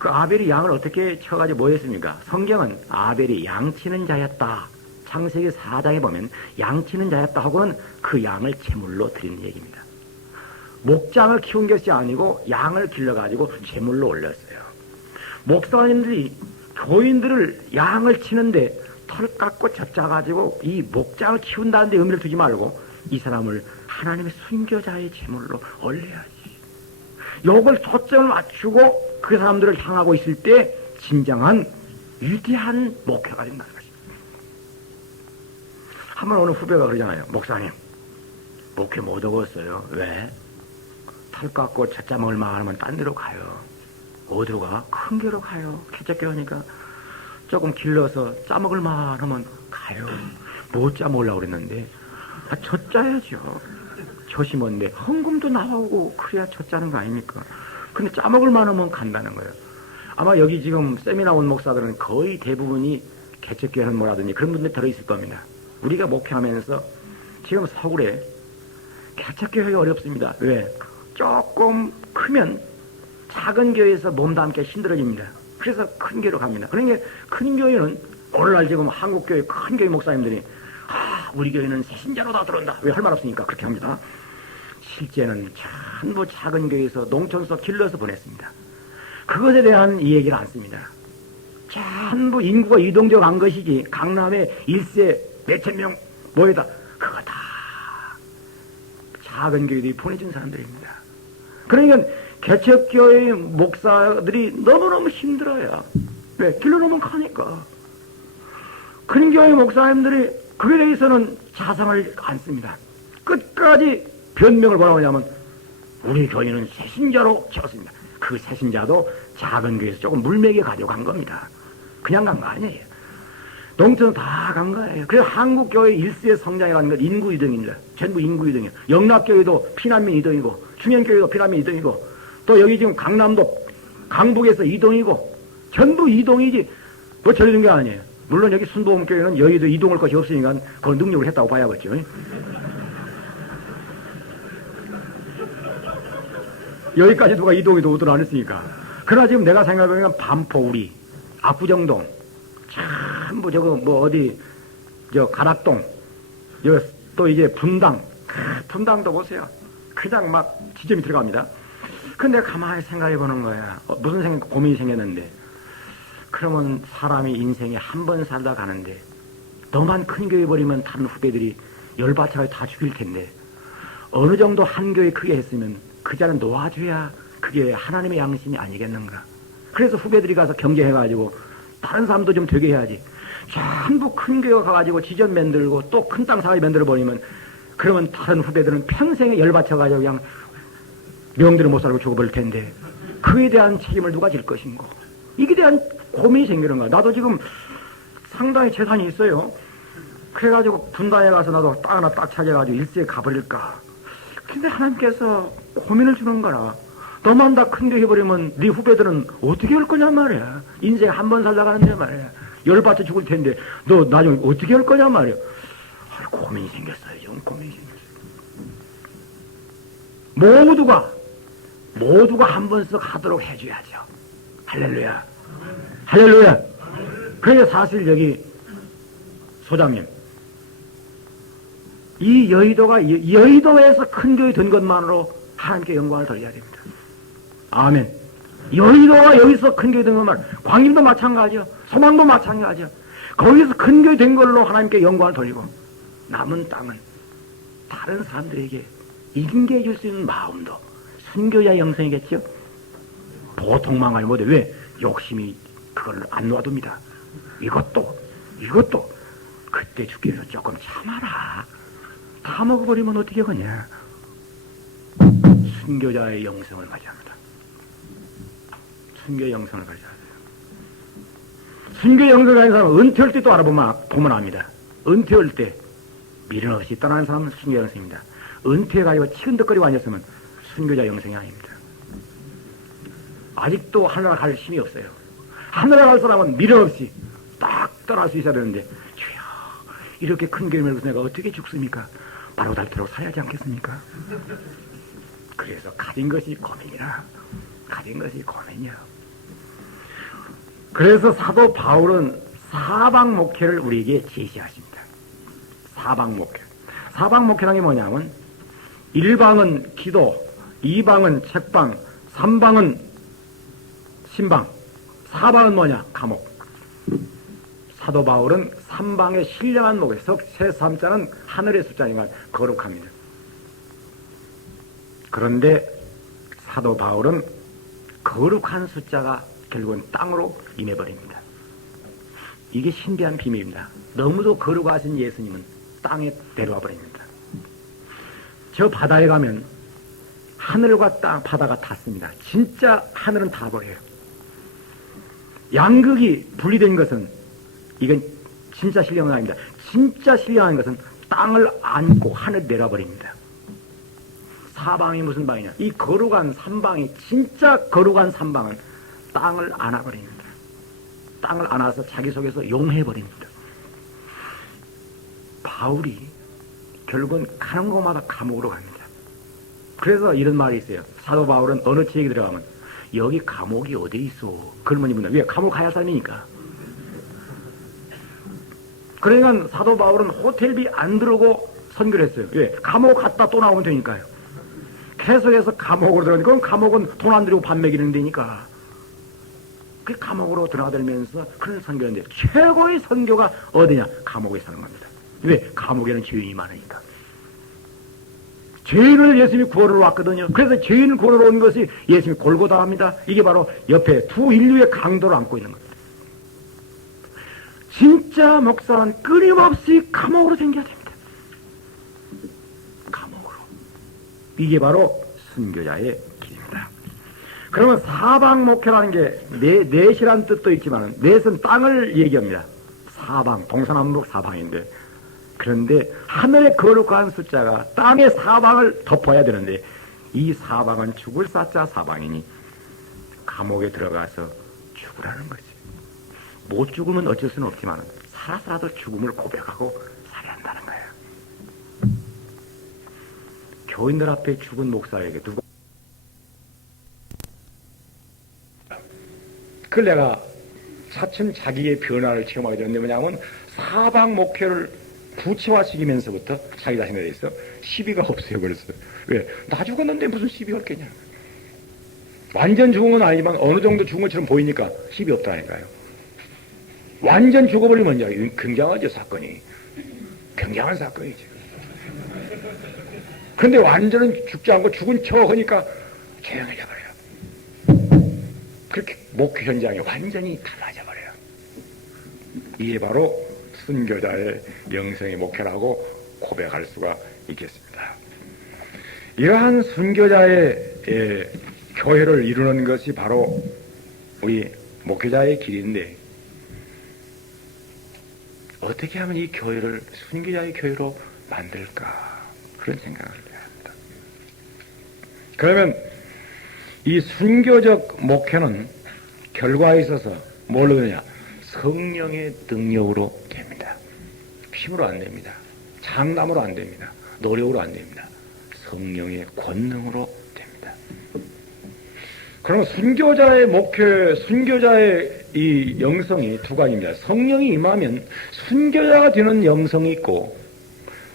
그 아벨이 양을 어떻게 쳐가지고 뭐 했습니까? 성경은 아벨이 양치는 자였다. 창세기 4장에 보면 양치는 자였다 하고는 그 양을 제물로 드리는 얘기입니다. 목장을 키운 것이 아니고 양을 길러가지고 제물로 올렸어요. 목사님들이 교인들을 양을 치는데 털 깎고 젖짜가지고 이 목장을 키운다는 데 의미를 두지 말고 이 사람을 하나님의 순교자의 제물로 올려야지. 요걸 초점을 맞추고 그 사람들을 향하고 있을 때 진정한 위대한 목회가 된다는 것입니다. 한번 어느 후배가 그러잖아요. 목사님, 목회 못 얻었어요. 왜? 털 깎고 젖짜 먹을 만하면 딴 데로 가요. 어디로 가? 큰 교로 가요. 개척교니까 조금 길러서 짜먹을 만하면 가요. 못 짜먹으려고 그랬는데 젖짜야죠. 젖이 뭔데 헌금도 나오고 그래야 젖짜는 거 아닙니까? 근데 짜먹을 만하면 간다는 거예요. 아마 여기 지금 세미나 온 목사들은 거의 대부분이 개척교회 현모라든지 그런 분들 들어있을 겁니다. 우리가 목회하면서 지금 서울에 개척교회가 어렵습니다. 왜? 조금 크면 작은 교회에서 몸담기 힘들어집니다. 그래서 큰 교회로 갑니다. 그러니까 큰 교회는 오늘날 지금 한국교회 큰 교회 목사님들이 우리 교회는 새신자로 다 들어온다. 왜 할 말 없으니까 그렇게 합니다. 실제는 전부 작은 교회에서 농촌서 길러서 보냈습니다. 그것에 대한 이야기를 안 씁니다. 전부 인구가 이동적 한 것이지 강남에 일세 몇천 명 모여다 그거 다 작은 교회들이 보내준 사람들입니다. 그러니까 개척교회 목사들이 너무너무 힘들어요. 왜? 길러놓으면 가니까. 큰 교회 목사님들이 그에 대해서는 자상을 안 씁니다. 끝까지 변명을 뭐라고 하냐면 우리 교회는 새신자로 채웠습니다. 그 새신자도 작은 교회에서 조금 물맥에 가져간 겁니다. 그냥 간 거 아니에요. 농촌은 다 간 거예요. 그래서 한국교회 일세 성장이라는 건 인구 이동입니다. 전부 인구 이동이에요. 영락교회도 피난민 이동이고 충현교회도 피난민 이동이고 또 여기 지금 강남도 강북에서 이동이고 전부 이동이지 뭐 저러는 게 아니에요. 물론 여기 순복음교회는 여의도 이동할 것이 없으니까 그건 능력을 했다고 봐야겠죠. 여기까지 누가 이동해도 오들 안 했으니까. 그러나 지금 내가 생각해보면 반포 우리 압구정동 전부 저거 뭐 어디 저 가락동 또 이제 분당 분당도 보세요. 그냥 막 지점이 들어갑니다. 근데 가만히 생각해보는 거야. 무슨 고민이 생겼는데 그러면 사람이 인생에 한 번 살다 가는데 너만 큰 교회 버리면 다른 후배들이 열받쳐가 다 죽일 텐데 어느 정도 한 교회 크게 했으면 그 자는 놓아줘야 그게 하나님의 양심이 아니겠는가. 그래서 후배들이 가서 경쟁해가지고 다른 사람도 좀 되게 해야지. 전부 큰 교회 가가지고 지점 만들고 또 큰 땅 사회 만들어 버리면 그러면 다른 후배들은 평생에 열받쳐가지고 그냥 명대로 못 살고 죽어버릴 텐데 그에 대한 책임을 누가 질 것인고. 이게 대한 고민이 생기는 거야. 나도 지금 상당히 재산이 있어요. 그래가지고 분당에 가서 나도 땅 하나 딱 찾아가지고 일세에 가버릴까. 근데 하나님께서 고민을 주는 거라. 너만 다 큰 게 해버리면 네 후배들은 어떻게 할 거냐 말이야. 인생 한 번 살다 가는데 말이야. 열받쳐 죽을 텐데 너 나중에 어떻게 할 거냐 말이야. 고민이 생겼어요. 좀 고민이 생겼어요. 모두가 한 번씩 하도록 해줘야죠. 할렐루야. 할렐루야. 그래서 사실 여기 소장님 이 여의도에서 큰 교회 된 것만으로 하나님께 영광을 돌려야 됩니다. 아멘. 여의도가 여기서 큰 교회 된 것만, 광림도 마찬가지요. 소망도 마찬가지요. 거기서 큰 교회 된 걸로 하나님께 영광을 돌리고 남은 땅은 다른 사람들에게 인계해 줄 수 있는 마음도 순교자 영성이겠죠. 보통 망할 못해. 왜? 욕심이 그걸 안 놔둡니다. 이것도 그때 죽기 위해서 조금 참아라. 다 먹어버리면 어떻게 하냐. 순교자의 영성을 가져야 합니다. 순교의 영성을 가져야 돼요. 순교의 영성을 가진 사람은 은퇴할 때 또 보면 압니다. 은퇴할 때 미련 없이 떠나는 사람은 순교의 영성입니다. 은퇴해가지고 치근덕거리고 앉았으면 순교자 영성이 아닙니다. 아직도 하늘나라 갈 힘이 없어요. 하늘나라 갈 사람은 미련 없이 딱 떠날 수 있어야 되는데 주여 이렇게 큰 교회 말고 내가 어떻게 죽습니까? 바로 닳도록 살아야지 않겠습니까? 그래서 가진 것이 고민이라. 가진 것이 고민이야. 그래서 사도 바울은 사방 목회를 우리에게 제시하십니다. 사방 목회. 사방 목회라는 게 뭐냐면 1방은 기도, 2방은 책방, 3방은 신방, 4방은 뭐냐? 감옥. 사도 바울은 3방의 신령한 목회, 새 3자는 하늘의 숫자니까 거룩합니다. 그런데 사도 바울은 거룩한 숫자가 결국은 땅으로 임해버립니다. 이게 신비한 비밀입니다. 너무도 거룩하신 예수님은 땅에 데려와 버립니다. 저 바다에 가면 하늘과 땅, 바다가 닿습니다. 진짜 하늘은 닿아버려요. 양극이 분리된 것은 이건 진짜 신령한 아닙니다. 진짜 신령한 것은 땅을 안고 하늘 내려버립니다. 사방이 무슨 방이냐? 이 거룩한 삼방이, 진짜 거룩한 삼방은 땅을 안아버립니다. 땅을 안아서 자기 속에서 용해버립니다. 바울이 결국은 가는 곳마다 감옥으로 갑니다. 그래서 이런 말이 있어요. 사도 바울은 어느 지역에 들어가면 여기 감옥이 어디 있어? 그러면 이분은 왜? 감옥 가야 할 사람이니까. 그러니까 사도 바울은 호텔비 안 들고 선교를 했어요. 왜? 감옥 갔다 또 나오면 되니까요. 계속해서 감옥으로 들어가니까 그럼 감옥은 돈 안 들이고 밥 먹이는 데니까. 그 감옥으로 들어가들면서 그런 선교인데 최고의 선교가 어디냐? 감옥에 사는 겁니다. 왜? 감옥에는 죄인이 많으니까. 죄인을 예수님이 구원으로 왔거든요. 그래서 죄인을 구원으로 온 것이 예수님이 골고다합니다. 이게 바로 옆에 두 인류의 강도를 안고 있는 겁니다. 진짜 목사는 끊임없이 감옥으로 생겨야 됩니다. 감옥으로. 이게 바로 순교자의 길입니다. 그러면 사방 목회라는 게 넷이란 뜻도 있지만 넷은 땅을 얘기합니다. 사방, 동서남북 사방인데 그런데 하늘의 거룩한 숫자가 땅의 사방을 덮어야 되는데 이 사방은 죽을 사자 사방이니 감옥에 들어가서 죽으라는 거지. 못 죽으면 어쩔 수는 없지만 살아서라도 죽음을 고백하고 살아야 한다는 거예요. 교인들 앞에 죽은 목사에게 누가 그걸 내가 차츰 자기의 변화를 체험하게 되는데 뭐냐면 사방 목회를 구체화시키면서부터 자기 자신에 대해서 시비가 없어요. 그래서 왜? 나 죽었는데 무슨 시비가 없겠냐. 완전 죽은 건 아니지만 어느 정도 죽은 것처럼 보이니까 시비 없다니까요. 완전 죽어버리면 이제 굉장하죠. 사건이. 굉장한 사건이죠. 그런데 완전은 죽지 않고 죽은 척 하니까 조용해져 버려요. 그렇게 목회 현장이 완전히 달라져 버려요. 이게 바로 순교자의 영성의 목회라고 고백할 수가 있겠습니다. 이러한 순교자의 교회를 이루는 것이 바로 우리 목회자의 길인데 어떻게 하면 이 교회를 순교자의 교회로 만들까 그런 생각을 해야 합니다. 그러면 이 순교적 목회는 결과에 있어서 뭘로 되냐? 성령의 능력으로 됩니다. 힘으로 안 됩니다. 장담으로 안 됩니다. 노력으로 안 됩니다. 성령의 권능으로 됩니다. 그러면 순교자의 목회, 순교자의 이 영성이 두 가지입니다. 성령이 임하면 순교자가 되는 영성이 있고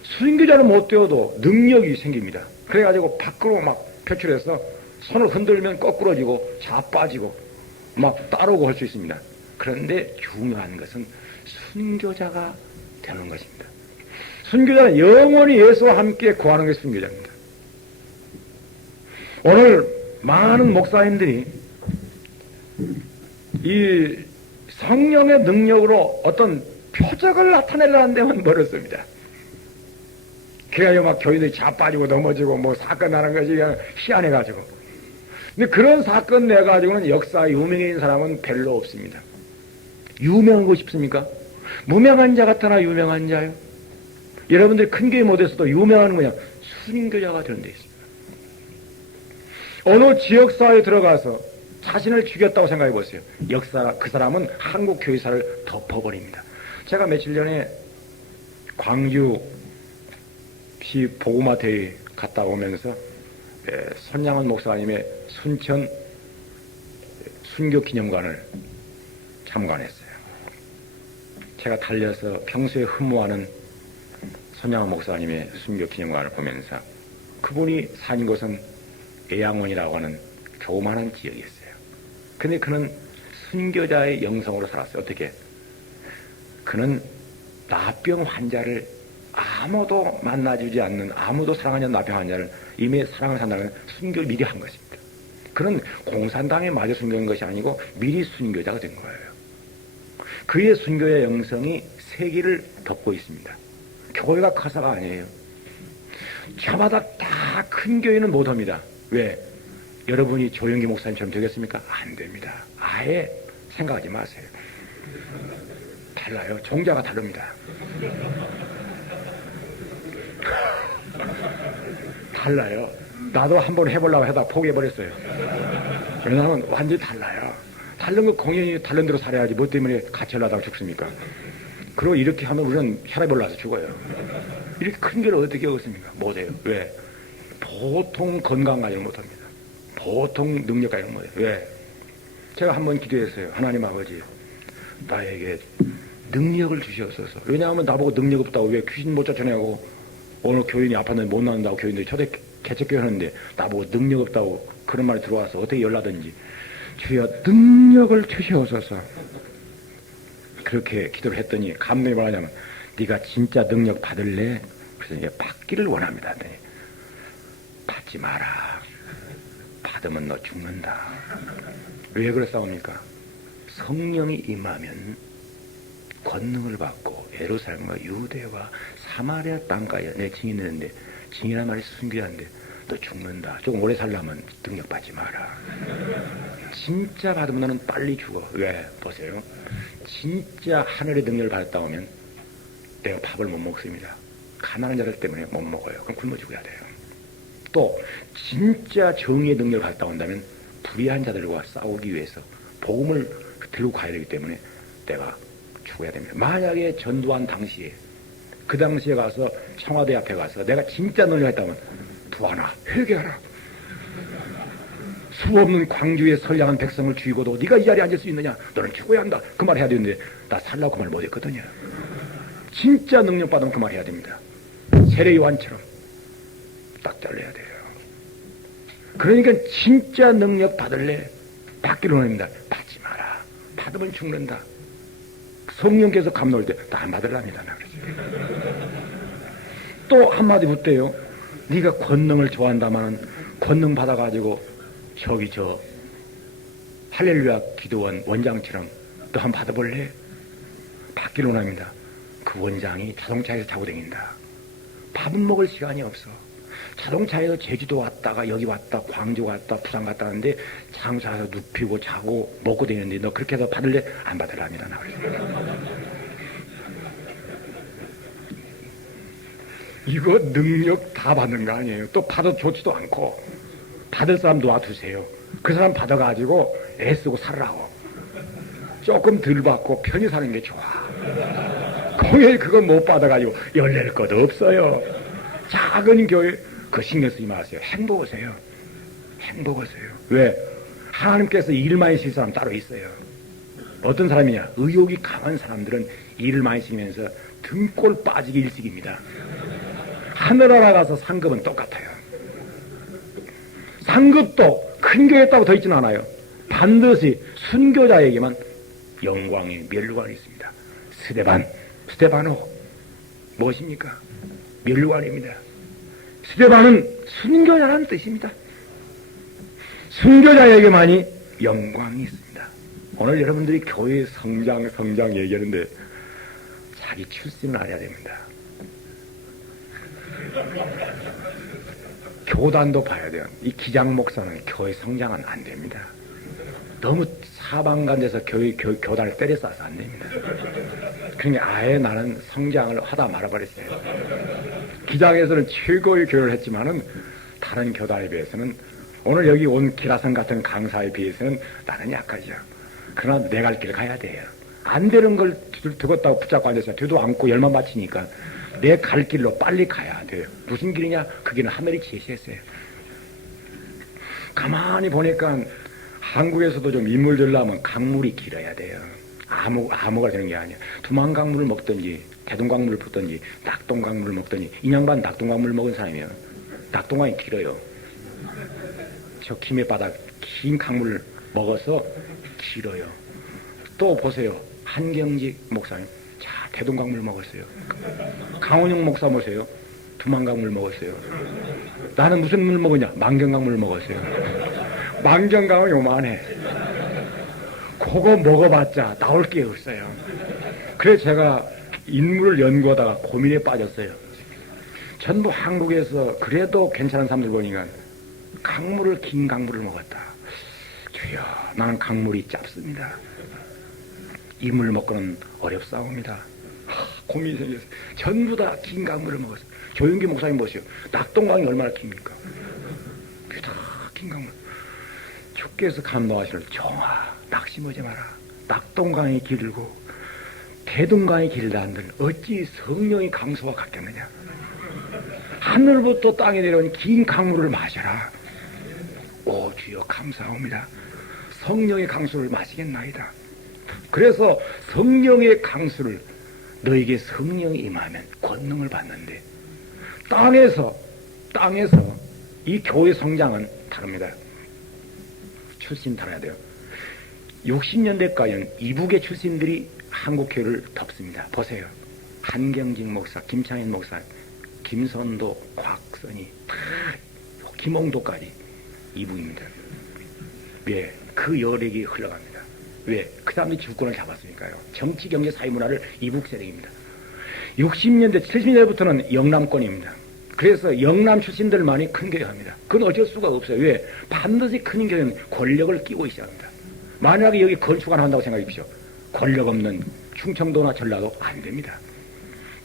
순교자는 못 되어도 능력이 생깁니다. 그래가지고 밖으로 막 표출해서 손을 흔들면 거꾸러지고 자빠지고 막 따르고 할 수 있습니다. 그런데 중요한 것은 순교자가 되는 것입니다. 순교자는 영원히 예수와 함께 구하는 것이 순교자입니다. 오늘 많은 목사님들이 이 성령의 능력으로 어떤 표적을 나타내려는 데만 멀었습니다. 그래야 막 교인들이 자빠지고 넘어지고 뭐 사건 나는 것이 그냥 희한해가지고. 근데 그런 사건 내가지고는 역사 유명해진 사람은 별로 없습니다. 유명하고 싶습니까? 무명한 자 같으나 유명한 자요. 여러분들이 큰 교회 못해서도 유명한 그냥 순교자가 되는 데 있습니다. 어느 지역사회에 들어가서 자신을 죽였다고 생각해 보세요. 그 사람은 한국 교회사를 덮어버립니다. 제가 며칠 전에 광주시 복음화대회 갔다 오면서 손양원 목사님의 순천 순교기념관을 참관했어요. 제가 달려서 평소에 흠모하는 손양원 목사님의 순교 기념관을 보면서 그분이 사는 곳은 애양원이라고 하는 조만한 지역이었어요. 근데 그는 순교자의 영성으로 살았어요. 어떻게? 그는 나병 환자를 아무도 만나주지 않는, 아무도 사랑하지 않는 나병 환자를 이미 사랑을 산다는 순교를 미리 한 것입니다. 그는 공산당에 맞아 순교한 것이 아니고 미리 순교자가 된 거예요. 그의 순교의 영성이 세계를 덮고 있습니다. 교회가 커서가 아니에요. 저마다 다 큰 교회는 못합니다. 왜? 여러분이 조영기 목사님처럼 되겠습니까? 안 됩니다. 아예 생각하지 마세요. 달라요. 종자가 다릅니다. 달라요. 나도 한번 해보려고 하다 포기해버렸어요. 왜냐하면 완전히 달라요. 다른 거 공연히 다른 대로 살아야지 뭐 때문에 같이 하려다가 죽습니까? 그리고 이렇게 하면 우리는 혈압이 올라서 죽어요. 이렇게 큰 길을 어떻게 얻습니까? 못해요. 왜? 보통 건강 관리를 못합니다. 보통 능력 관리를 못해요. 왜? 제가 한번 기도했어요. 하나님 아버지, 나에게 능력을 주시옵소서. 왜냐하면 나보고 능력 없다고, 왜 귀신 못 쫓아내고 오늘 교인이 아팠는데 못 나온다고 교인들이 초대 개척교회 하는데 나보고 능력 없다고 그런 말이 들어와서 어떻게 열나든지 주여 능력을 주시옵소서. 그렇게 기도를 했더니 감독이 뭐라냐면 네가 진짜 능력 받을래? 그래서 이게 받기를 원합니다. 했더니 받지 마라. 받으면 너 죽는다. 왜 그랬사옵니까? 성령이 임하면 권능을 받고 예루살렘과 유대와 사마리아 땅까지 내 증인했는데, 증인이란 말이 순교한데 너 죽는다. 조금 오래 살려면 능력 받지 마라. 진짜 받으면 너는 빨리 죽어. 왜? 보세요. 진짜 하늘의 능력을 받았다 오면 내가 밥을 못 먹습니다. 가난한 자들 때문에 못 먹어요. 그럼 굶어 죽어야 돼요. 또 진짜 정의의 능력을 받았다 온다면 불의한 자들과 싸우기 위해서 복음을 들고 가야 되기 때문에 내가 죽어야 됩니다. 만약에 전두환 당시에 그 당시에 가서 청와대 앞에 가서 내가 진짜 능력을 했다면 두환아 회개하라. 수없는 광주의 선량한 백성을 죽이고도 네가 이 자리에 앉을 수 있느냐? 너는 죽어야 한다. 그 말 해야 되는데 나 살라고 그 말 못했거든요. 진짜 능력 받으면 그 말 해야 됩니다. 세례요한처럼 딱 잘라야 돼요. 그러니까 진짜 능력 받을래? 받기로 합니다. 받지 마라. 받으면 죽는다. 성령께서 감동할 때 나 안 받으랍니다. 또 한마디 묻대요. 네가 권능을 좋아한다마는 권능 받아가지고 저기 저 할렐루야 기도원 원장처럼 너 한번 받아볼래? 받기로 합니다. 그 원장이 자동차에서 타고 다닌다. 밥은 먹을 시간이 없어. 자동차에서 제주도 왔다가 여기 왔다 광주 왔다 부산 갔다 하는데 장사해서 눕히고 자고 먹고 다니는데 너 그렇게 해서 받을래? 안 받으랍니다. 나 이거 능력 다 받는 거 아니에요. 또 받아 좋지도 않고 받을 사람 놔두세요. 그 사람 받아가지고 애쓰고 살라고. 조금 덜 받고 편히 사는 게 좋아. 공연히 그거 못 받아가지고 열낼 것도 없어요. 작은 교회 그 신경 쓰지 마세요. 행복하세요. 행복하세요. 왜? 하나님께서 일을 많이 시킬 사람 따로 있어요. 어떤 사람이냐? 의욕이 강한 사람들은 일을 많이 시키면서 등골 빠지기 일찍입니다. 하늘나라 가서 상급은 똑같아요. 상급도 큰 교회 있다고 더 있지는 않아요. 반드시 순교자에게만 영광의 면류관이 있습니다. 스데바노 무엇입니까? 면류관입니다. 스데반은 순교자라는 뜻입니다. 순교자에게만이 영광이 있습니다. 오늘 여러분들이 교회 성장 얘기하는데 자기 출신을 알아야 됩니다. 교단도 봐야 돼요. 이 기장 목사는 교회 성장은 안 됩니다. 너무 사방간에서 교단을 때려 쏴서 안 됩니다. 그러니까 아예 나는 성장을 하다 말아버렸어요. 기장에서는 최고의 교회를 했지만은 다른 교단에 비해서는 오늘 여기 온 기라성 같은 강사에 비해서는 나는 약하죠. 그러나 내 갈 길 가야 돼요. 안 되는 걸 두었다고 붙잡고 앉아서 뒤도 않고 열만 바치니까 내 갈 길로 빨리 가야 돼요. 무슨 길이냐? 그 길은 하늘이 제시했어요. 가만히 보니까 한국에서도 좀 인물 들려면 강물이 길어야 돼요. 암호가 되는 게 아니야. 두만강물을 먹든지 대동강물을 먹든지 낙동강물을 먹든지 인양반 낙동강물을 먹은 사람이에요. 낙동강이 길어요. 저 김해바닥 긴 강물을 먹어서 길어요. 또 보세요. 한경직 목사님. 자, 대동강물 먹었어요. 강원영 목사 보세요. 두만강물 먹었어요. 나는 무슨 물 먹었냐? 만경강물 먹었어요. 만경강은 요만해. 그거 먹어봤자 나올 게 없어요. 그래서 제가 인물을 연구하다가 고민에 빠졌어요. 전부 한국에서 그래도 괜찮은 사람들 보니까 긴 강물을 먹었다. 주여, 나는 강물이 짧습니다. 이 물 먹고는 어렵사옵니다. 고민이 생겼어요. 전부 다 긴 강물을 먹었어요. 조윤기 목사님 보세요. 낙동강이 얼마나 깁니까? 그게 다 긴 강물. 주께서 감동하시는 정아, 낙심하지 마라. 낙동강이 길고 대동강이 길다 한들 어찌 성령의 강수와 같겠느냐. 하늘부터 땅에 내려온 긴 강물을 마셔라. 오 주여 감사합니다. 성령의 강수를 마시겠나이다. 그래서 성령의 강수를 너에게 성령이 임하면 권능을 받는데 땅에서 이 교회 성장은 다릅니다. 출신 달아야 돼요. 60년대까지는 이북의 출신들이 한국교회를 덮습니다. 보세요. 한경직 목사, 김창인 목사, 김선도, 곽선이 다 김홍도까지 이북입니다. 왜? 그 여력이 흘러갑니다. 왜? 그 사람들이 주권을 잡았으니까요. 정치, 경제, 사회, 문화를 이북 세력입니다. 60년대, 70년대부터는 영남권입니다. 그래서 영남 출신들만이 큰 교회 합니다. 그건 어쩔 수가 없어요. 왜? 반드시 큰 교회는 권력을 끼고 있어야 합니다. 만약에 여기 건축 안 한다고 생각해 보십시오. 권력 없는 충청도나 전라도 안 됩니다.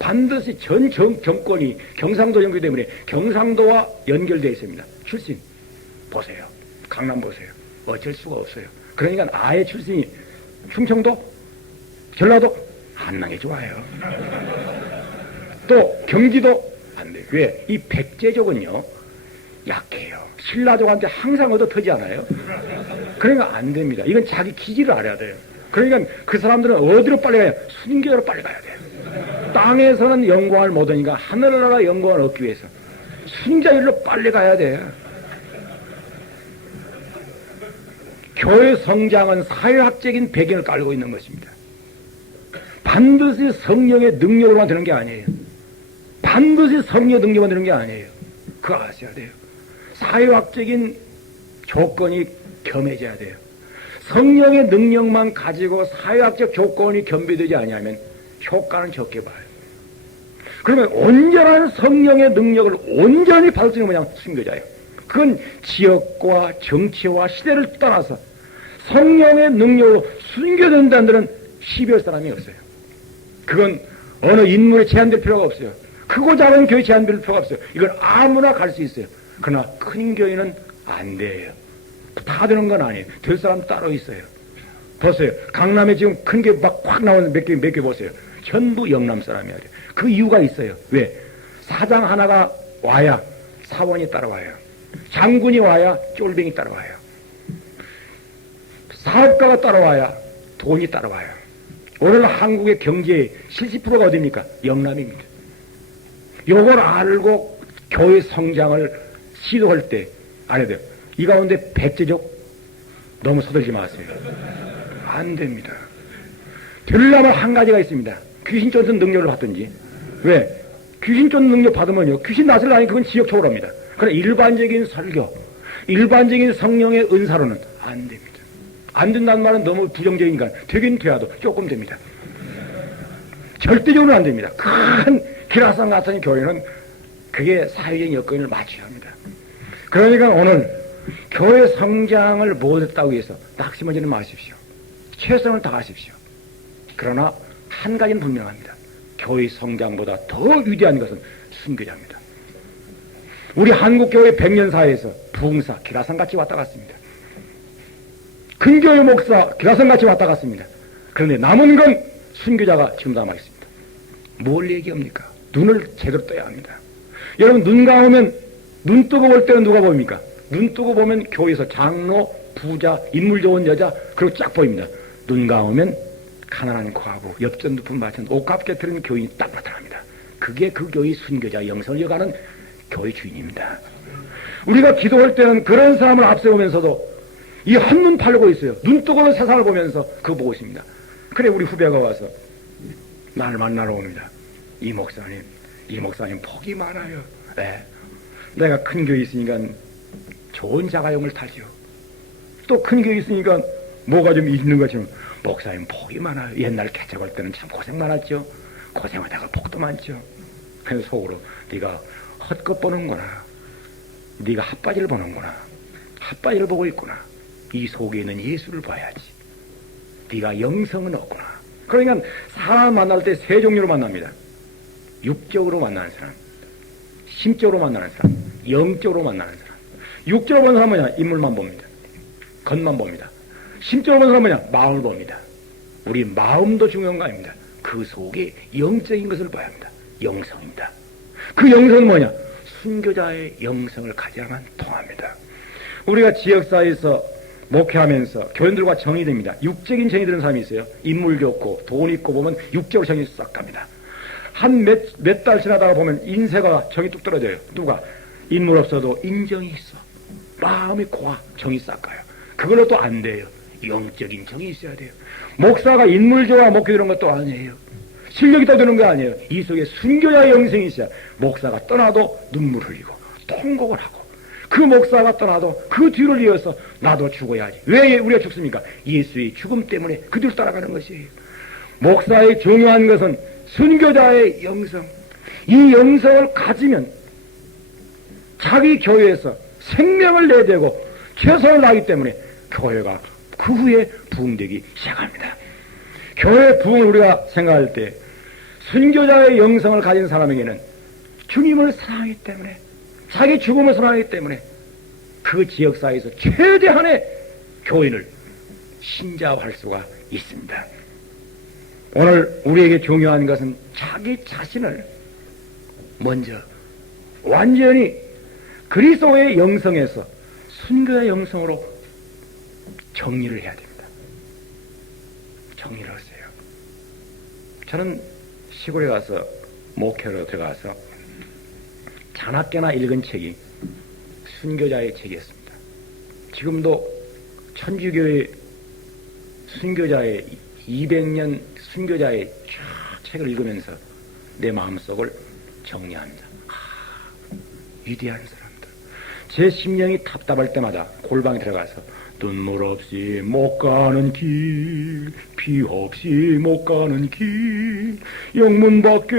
반드시 전 정권이 경상도 연결 때문에 경상도와 연결되어 있습니다. 출신 보세요. 강남 보세요. 어쩔 수가 없어요. 그러니까 아예 출신이 충청도, 전라도 안 나게 좋아요. 또 경기도 안 돼요. 왜? 이 백제족은요 약해요. 신라족한테 항상 얻어 터지 않아요. 그러니까 안 됩니다. 이건 자기 기질을 알아야 돼요. 그러니까 그 사람들은 어디로 빨리 가야? 순교로 빨리 가야 돼요. 땅에서는 영광을 못 얻으니까 하늘나라 영광을 얻기 위해서 순자일로 빨리 가야 돼요. 교회 성장은 사회학적인 배경을 깔고 있는 것입니다. 반드시 성령의 능력으로만 되는 게 아니에요. 반드시 성령의 능력만 되는 게 아니에요. 그거 아셔야 돼요. 사회학적인 조건이 겸해져야 돼요. 성령의 능력만 가지고 사회학적 조건이 겸비되지 아니하면 효과는 적게 봐요. 그러면 온전한 성령의 능력을 온전히 받을 수 있는 뭐냐? 순교자예요. 그건 지역과 정치와 시대를 떠나서 성령의 능력으로 순교된다는 데는 12월 사람이 없어요. 그건 어느 인물에 제한될 필요가 없어요. 크고 작은 교회 제한될 필요가 없어요. 이건 아무나 갈 수 있어요. 그러나 큰 교회는 안 돼요. 다 되는 건 아니에요. 될 사람 따로 있어요. 보세요. 강남에 지금 큰 게 막 확 나오는 몇 개 보세요. 전부 영남 사람이야. 그 이유가 있어요. 왜? 사장 하나가 와야 사원이 따라와요. 장군이 와야 쫄병이 따라와요. 사업가가 따라와야 돈이 따라와요. 오늘 한국의 경제의 70%가 어디입니까? 영남입니다. 요걸 알고 교회 성장을 시도할 때 안 해야 돼요. 이 가운데 백제족 너무 서들지 마세요. 안 됩니다. 되려면 한 가지가 있습니다. 귀신 쫓는 능력을 받든지. 왜? 귀신 쫓는 능력 받으면요. 귀신 나서려니 그건 지역 초월합니다. 그러나 일반적인 설교, 일반적인 성령의 은사로는 안 됩니다. 안 된다는 말은 너무 부정적인가. 되긴 돼야도 조금 됩니다. 절대적으로는 안 됩니다. 큰 기라상 같은 교회는 그게 사회적인 여건을 맞춰야 합니다. 그러니까 오늘 교회 성장을 못했다고 해서 낙심하지는 마십시오. 최선을 다하십시오. 그러나 한 가지는 분명합니다. 교회 성장보다 더 위대한 것은 순교자입니다. 우리 한국교회 100년사에서 부흥사 기라상같이 왔다 갔습니다. 근교회 목사 기라상같이 왔다 갔습니다. 그런데 남은 건 순교자가 지금 남아있습니다. 뭘 얘기합니까? 눈을 제대로 떠야 합니다. 여러분 눈 감으면 눈 뜨고 볼 때는 누가 보입니까? 눈 뜨고 보면 교회에서 장로, 부자, 인물 좋은 여자 그리고 쫙 보입니다. 눈 감으면 가난한 과부, 엽전 두푼 바친 옷값 깨트리는 교인이 딱 나타납니다. 그게 그 교회 순교자 영성을 이어가는 교회 주인입니다. 우리가 기도할 때는 그런 사람을 앞세우면서도 이 한눈 팔고 있어요. 눈뜨고는 세상을 보면서 그거 보고 있습니다. 그래 우리 후배가 와서 날 만나러 옵니다. 이 목사님 복이 많아요. 네. 내가 큰 교회 있으니까 좋은 자가용을 타죠. 또 큰 교회 있으니까 뭐가 좀 있는 것처럼 목사님 복이 많아요. 옛날 개척할 때는 참 고생 많았죠. 고생하다가 복도 많죠. 그래서 속으로 네가 헛것 보는구나. 네가 핫바지를 보는구나. 핫바지를 보고 있구나. 이 속에 있는 예수를 봐야지. 네가 영성은 없구나. 그러니까 사람 만날 때 세 종류로 만납니다. 육적으로 만나는 사람, 심적으로 만나는 사람, 영적으로 만나는 사람. 육적으로 보는 사람은 뭐냐? 인물만 봅니다. 겉만 봅니다. 심적으로 보는 사람은 뭐냐? 마음을 봅니다. 우리 마음도 중요한 거 아닙니다. 그 속에 영적인 것을 봐야 합니다. 영성입니다. 그 영성은 뭐냐? 순교자의 영성을 가져야만 통합니다. 우리가 지역사회에서 목회하면서 교인들과 정이 됩니다. 육적인 정이 드는 사람이 있어요. 인물 좋고 돈 있고 보면 육적으로 정이 싹 갑니다. 한 몇 달 지나다가 보면 인쇄가 정이 뚝 떨어져요. 누가? 인물 없어도 인정이 있어. 마음이 고와 정이 싹 가요. 그걸로 또 안 돼요. 영적인 정이 있어야 돼요. 목사가 인물 좋아 목회 이런 것도 아니에요. 실력이 떠드는 거 아니에요. 이 속에 순교자의 영성이 있어야 목사가 떠나도 눈물 흘리고 통곡을 하고 그 목사가 떠나도 그 뒤를 이어서 나도 죽어야지. 왜 우리가 죽습니까? 예수의 죽음 때문에 그 뒤를 따라가는 것이에요. 목사의 중요한 것은 순교자의 영성. 이 영성을 가지면 자기 교회에서 생명을 내대고 최선을 다하기 때문에 교회가 그 후에 부흥되기 시작합니다. 교회 부흥을 우리가 생각할 때 순교자의 영성을 가진 사람에게는 주님을 사랑하기 때문에 자기 죽음을 사랑하기 때문에 그 지역사회에서 최대한의 교인을 신자화할 수가 있습니다. 오늘 우리에게 중요한 것은 자기 자신을 먼저 완전히 그리스도의 영성에서 순교의 영성으로 정리를 해야 됩니다. 정리를 하세요. 저는 시골에 가서 목회로 들어가서 자나깨나 읽은 책이 순교자의 책이었습니다. 지금도 천주교의 순교자의 200년 순교자의 책을 읽으면서 내 마음속을 정리합니다. 위대한 사람들. 제 심령이 답답할 때마다 골방에 들어가서 눈물 없이 못 가는 길, 피 없이 못 가는 길, 영문 밖에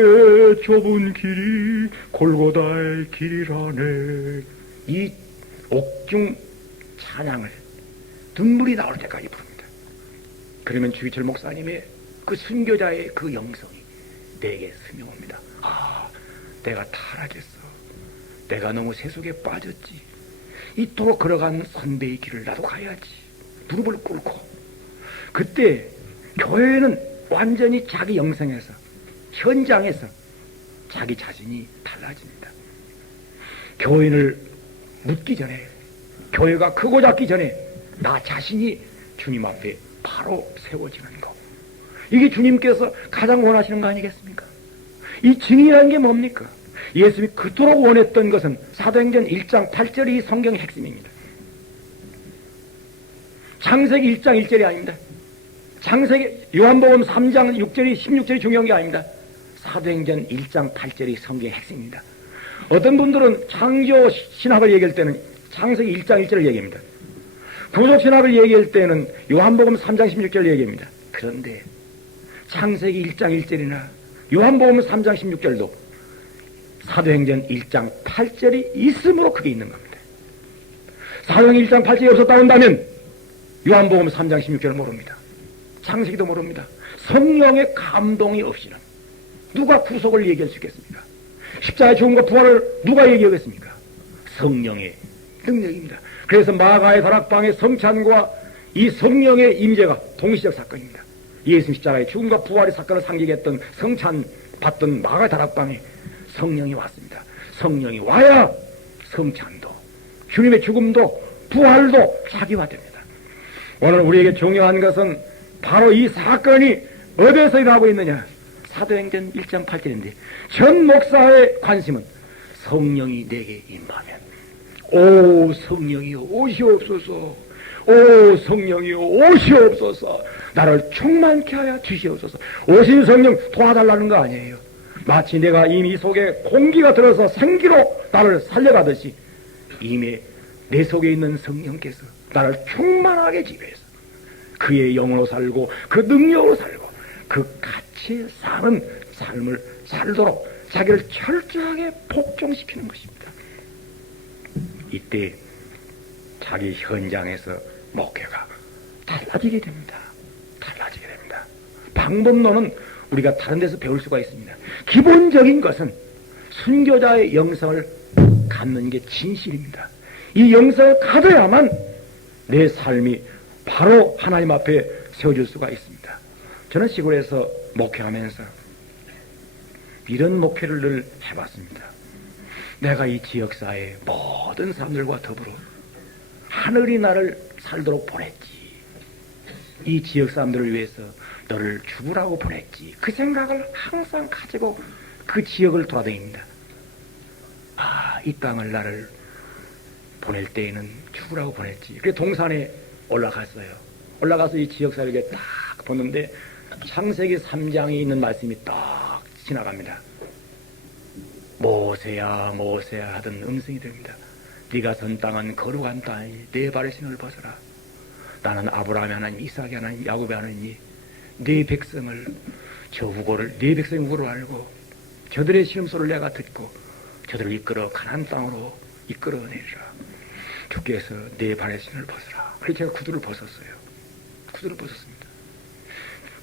좁은 길이 골고다의 길이라네. 이 옥중 찬양을 눈물이 나올 때까지 부릅니다. 그러면 주기철 목사님의 그 순교자의 그 영성이 내게 스며옵니다. 내가 타락했어. 내가 너무 세속에 빠졌지. 이토록 걸어간 선배의 길을 나도 가야지. 무릎을 꿇고. 그때 교회는 완전히 자기 영성에서 현장에서 자기 자신이 달라집니다. 교인을 묻기 전에, 교회가 크고 작기 전에 나 자신이 주님 앞에 바로 세워지는 거. 이게 주님께서 가장 원하시는 거 아니겠습니까? 이 증인이라는 게 뭡니까? 예수님이 그토록 원했던 것은 사도행전 1장 8절이 성경의 핵심입니다. 창세기 1장 1절이 아닙니다. 창세기 요한복음 3장 6절이 16절이 중요한 게 아닙니다. 사도행전 1장 8절이 성경의 핵심입니다. 어떤 분들은 창조 신학을 얘기할 때는 창세기 1장 1절을 얘기합니다. 구속 신학을 얘기할 때는 요한복음 3장 16절을 얘기합니다. 그런데 창세기 1장 1절이나 요한복음 3장 16절도 사도행전 1장 8절이 있으므로 그게 있는 겁니다. 사도행전 1장 8절이 없었다 한다면 요한복음 3장 16절을 모릅니다. 창세기도 모릅니다. 성령의 감동이 없이는 누가 구속을 얘기할 수 있겠습니까? 십자가의 죽음과 부활을 누가 얘기하겠습니까? 성령의 능력입니다. 그래서 마가의 다락방의 성찬과 이 성령의 임재가 동시적 사건입니다. 예수 십자가의 죽음과 부활의 사건을 상징했던 성찬 받던 마가의 다락방에 성령이 왔습니다. 성령이 와야 성찬도 주님의 죽음도 부활도 자기화됩니다. 오늘 우리에게 중요한 것은 바로 이 사건이 어디에서 일어나고 있느냐? 사도행전 1.8절인데 전 목사의 관심은 성령이 내게 임하면 오 성령이여 오시옵소서, 오 성령이여 오시옵소서, 나를 충만케 하여 주시옵소서. 오신 성령 도와달라는 거 아니에요. 마치 내가 이미 속에 공기가 들어서 생기로 나를 살려가듯이 이미 내 속에 있는 성령께서 나를 충만하게 지배해서 그의 영으로 살고 그 능력으로 살고 그 같이 사는 삶을 살도록 자기를 철저하게 복종시키는 것입니다. 이때 자기 현장에서 목회가 달라지게 됩니다. 달라지게 됩니다. 방법론은 우리가 다른 데서 배울 수가 있습니다. 기본적인 것은 순교자의 영성을 갖는 게 진실입니다. 이 영성을 가져야만 내 삶이 바로 하나님 앞에 세워질 수가 있습니다. 저는 시골에서 목회하면서 이런 목회를 늘 해봤습니다. 내가 이 지역사회의 모든 사람들과 더불어 하늘이 나를 살도록 보냈지. 이 지역 사람들을 위해서 너를 죽으라고 보냈지. 그 생각을 항상 가지고 그 지역을 돌아다닙니다. 이 땅을 나를 보낼 때에는 죽으라고 보냈지. 그래서 동산에 올라갔어요. 올라가서 이 지역사회에 딱 보는데 창세기 3장에 있는 말씀이 딱 지나갑니다. 모세야 모세야 하던 음성이 됩니다. 네가 선 땅은 거룩한 땅이니 내 발의 신을 벗어라. 나는 아브라함의 하나님, 이삭의 하나님, 야곱의 하나님이 네 백성을, 저 후고를, 네 백성의 후고를 알고 저들의 시험소를 내가 듣고 저들을 이끌어 가나안 땅으로 이끌어내리라. 주께서 내 발의 신을 벗어라. 그래서 제가 구두를 벗었어요. 구두를 벗었습니다.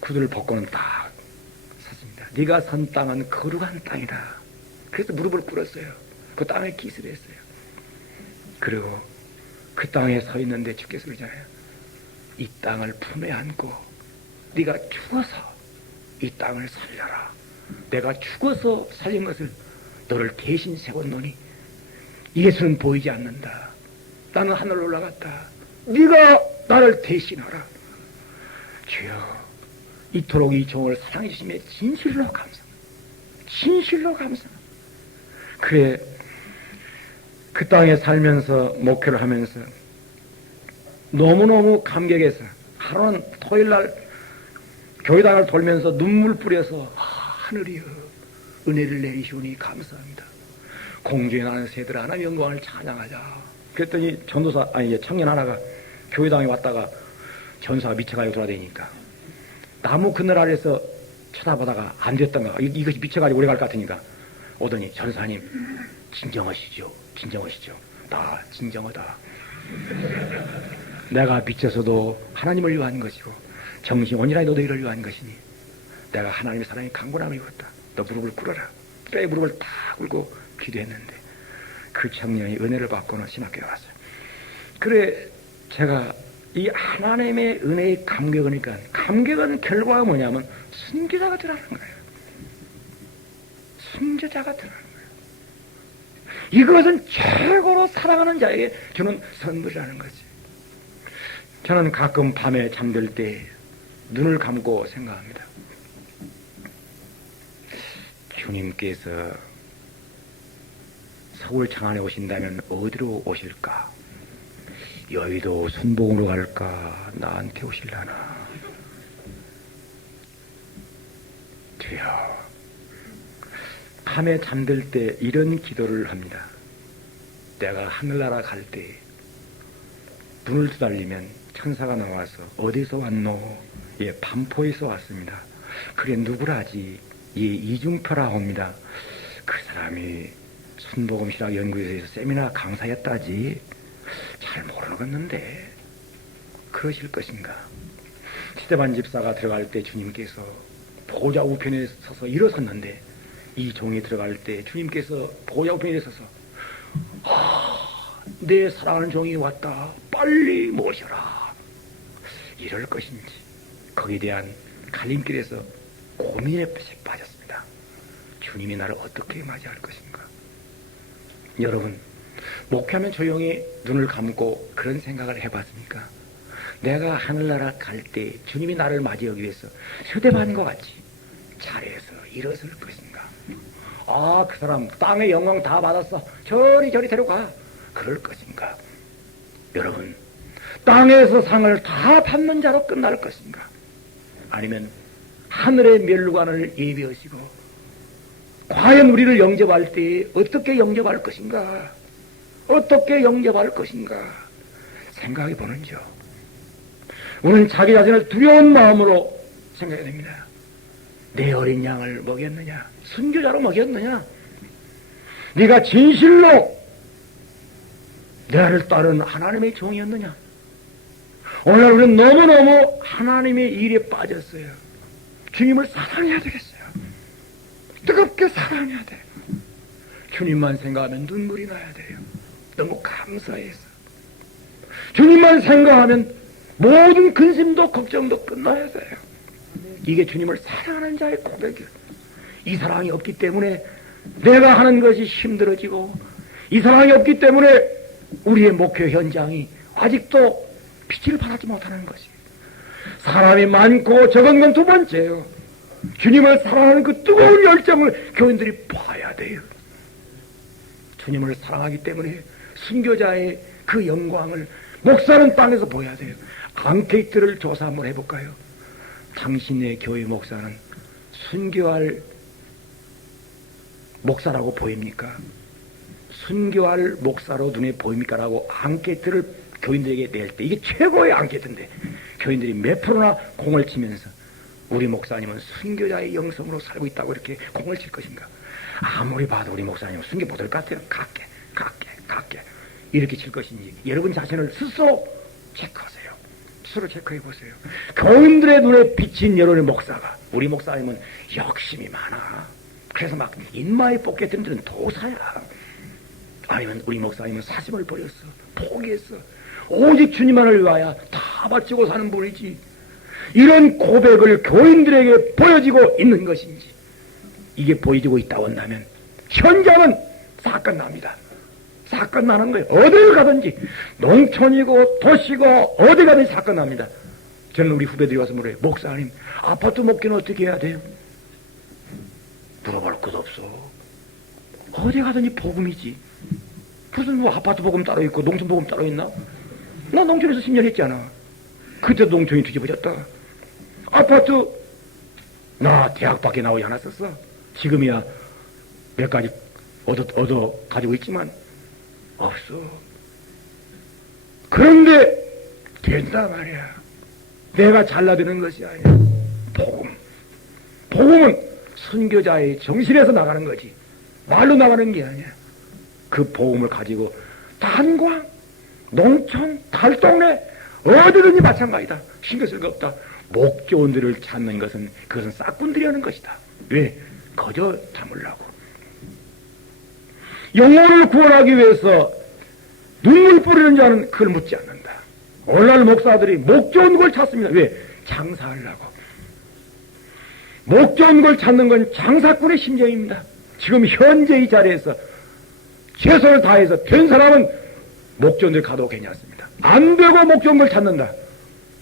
구두를 벗고는 딱 섰습니다. 네가 선 땅은 거룩한 땅이다. 그래서 무릎을 꿇었어요. 그 땅에 기스를 했어요. 그리고 그 땅에 서 있는데 주께서 그러잖아요. 이 땅을 품에 안고 네가 죽어서 이 땅을 살려라. 내가 죽어서 살린 것을 너를 대신 세웠노니 이것은 보이지 않는다. 나는 하늘로 올라갔다. 네가 나를 대신하라. 주여, 이토록 이 종을 사랑해 주시며 진실로 감사합니다. 진실로 감사합니다. 그래, 그 땅에 살면서 목회를 하면서 너무너무 감격해서 하루는 토요일날 교회당을 돌면서 눈물 뿌려서 하늘이여 은혜를 내리시오니 감사합니다. 공중에 나는 새들아 하나님의 영광을 찬양하자. 그랬더니 전도사 청년 하나가 교회당에 왔다가 전사가 미쳐가지고 돌아다니니까 나무 그늘 아래서 쳐다보다가 안 됐던가 이것이 미쳐가지고 오래 갈 것 같으니까 오더니 전사님 진정하시죠. 진정하시죠. 나 진정하다. 내가 미쳐서도 하나님을 위한 것이고 정신 온전히 너도 이를 위한 것이니 내가 하나님의 사랑이 강건함을 입었다. 너 무릎을 꿇어라. 그래 무릎을 탁 꿇고 기도했는데 그 청년이 은혜를 받고는 신학교에 왔어요. 그래 제가 이 하나님의 은혜의 감격이니까 감격은 결과가 뭐냐면 순교자가 되라는 거예요. 순교자가 되라는 거예요. 이것은 최고로 사랑하는 자에게 주는 선물이라는 거지. 저는 가끔 밤에 잠들 때 눈을 감고 생각합니다. 주님께서 서울 장안에 오신다면 어디로 오실까? 여의도 순복음으로 갈까? 나한테 오실라나? 주여, 밤에 잠들 때 이런 기도를 합니다. 내가 하늘나라 갈 때 눈을 두달리면 천사가 나와서 어디서 왔노? 예, 반포에서 왔습니다. 그래 누구라지? 예, 이중표라 합니다. 그 사람이 순복음신학 연구소에서 세미나 강사였다지. 잘 모르겠는데 그러실 것인가? 스테반 집사가 들어갈 때 주님께서 보좌 우편에 서서 일어섰는데 이 종이 들어갈 때 주님께서 보좌 우편에 서서 내 사랑하는 종이 왔다. 빨리 모셔라. 이럴 것인지 거기에 대한 갈림길에서 고민에 빠졌습니다. 주님이 나를 어떻게 맞이할 것인가? 여러분, 목회하면 조용히 눈을 감고 그런 생각을 해봤습니까? 내가 하늘나라 갈 때 주님이 나를 맞이하기 위해서 휴대반과 같이 잘해서 일어설 것인가? 아, 그 사람 땅의 영광 다 받았어. 저리 데려가. 그럴 것인가? 여러분, 땅에서 상을 다 받는 자로 끝날 것인가? 아니면 하늘의 멸관을 예비하시고 과연 우리를 영접할 때 어떻게 영접할 것인가? 어떻게 영접할 것인가? 생각해 보는죠. 우리는 자기 자신을 두려운 마음으로 생각해야 됩니다. 내 어린 양을 먹였느냐? 순교자로 먹였느냐? 네가 진실로 나를 따른 하나님의 종이었느냐? 오늘 우리는 너무너무 하나님의 일에 빠졌어요. 주님을 사랑해야 되겠어요. 뜨겁게 사랑해야 돼요. 주님만 생각하면 눈물이 나야 돼요. 너무 감사해서. 주님만 생각하면 모든 근심도 걱정도 끝나야 돼요. 이게 주님을 사랑하는 자의 고백이에요. 이 사랑이 없기 때문에 내가 하는 것이 힘들어지고, 이 사랑이 없기 때문에 우리의 목표 현장이 아직도 빛을 발하지 못하는 것이에요. 사람이 많고 적은 건 두 번째예요. 주님을 사랑하는 그 뜨거운 열정을 교인들이 봐야 돼요. 주님을 사랑하기 때문에 순교자의 그 영광을 목사는 땅에서 보여야 돼요. 앙케이트를 조사 한번 해볼까요? 당신의 교회 목사는 순교할 목사라고 보입니까? 순교할 목사로 눈에 보입니까? 라고 앙케이트를 교인들에게 낼 때, 이게 최고의 앙케이트인데 교인들이 몇 프로나 공을 치면서 우리 목사님은 순교자의 영성으로 살고 있다고 이렇게 공을 칠 것인가? 아무리 봐도 우리 목사님은 순교 못할 것 같아요. 같게 이렇게 칠 것인지 여러분 자신을 스스로 체크하세요. 스스로 체크해 보세요. 교인들의 눈에 비친 여론의 목사가, 우리 목사님은 욕심이 많아. 그래서 막 인마에 뽑게 된 들은 도사야. 아니면 우리 목사님은 사심을 버렸어. 포기했어. 오직 주님만을 위하여 다 바치고 사는 분이지. 이런 고백을 교인들에게 보여지고 있는 것인지, 이게 보여지고 있다고 한다면 현장은 사건 납니다. 사건 나는 거예요. 어딜 가든지, 농촌이고 도시고 어디 가든지 사건 납니다. 저는 우리 후배들이 와서 물어요. 목사님, 아파트 먹기는 어떻게 해야 돼요? 물어볼 것도 없어. 어디 가든지 복음이지. 무슨 뭐 아파트 복음 따로 있고 농촌 복음 따로 있나? 나 농촌에서 10년 했잖아. 그때도 농촌이 뒤집어졌다. 아파트, 나 대학 밖에 나오지 않았었어. 지금이야 몇 가지 얻어 가지고 있지만 없어. 그런데 된다 말이야. 내가 잘나되는 것이 아니야. 복음은 선교자의 정신에서 나가는 거지, 말로 나가는 게 아니야. 그 복음을 가지고 단광, 농촌, 달동네 어디든지 마찬가지다. 신경 쓸 거 없다. 목조원들을 찾는 것은 그것은 싹군들이 하는 것이다. 왜? 거저 담으려고. 영혼을 구원하기 위해서 눈물 뿌리는 자는 그걸 묻지 않는다. 오늘날 목사들이 목 좋은 걸 찾습니다. 왜? 장사하려고. 목 좋은 걸 찾는 건 장사꾼의 심정입니다. 지금 현재 이 자리에서 최선을 다해서 된 사람은 목 좋은 데 가도 괜찮습니다. 안 되고 목 좋은 걸 찾는다.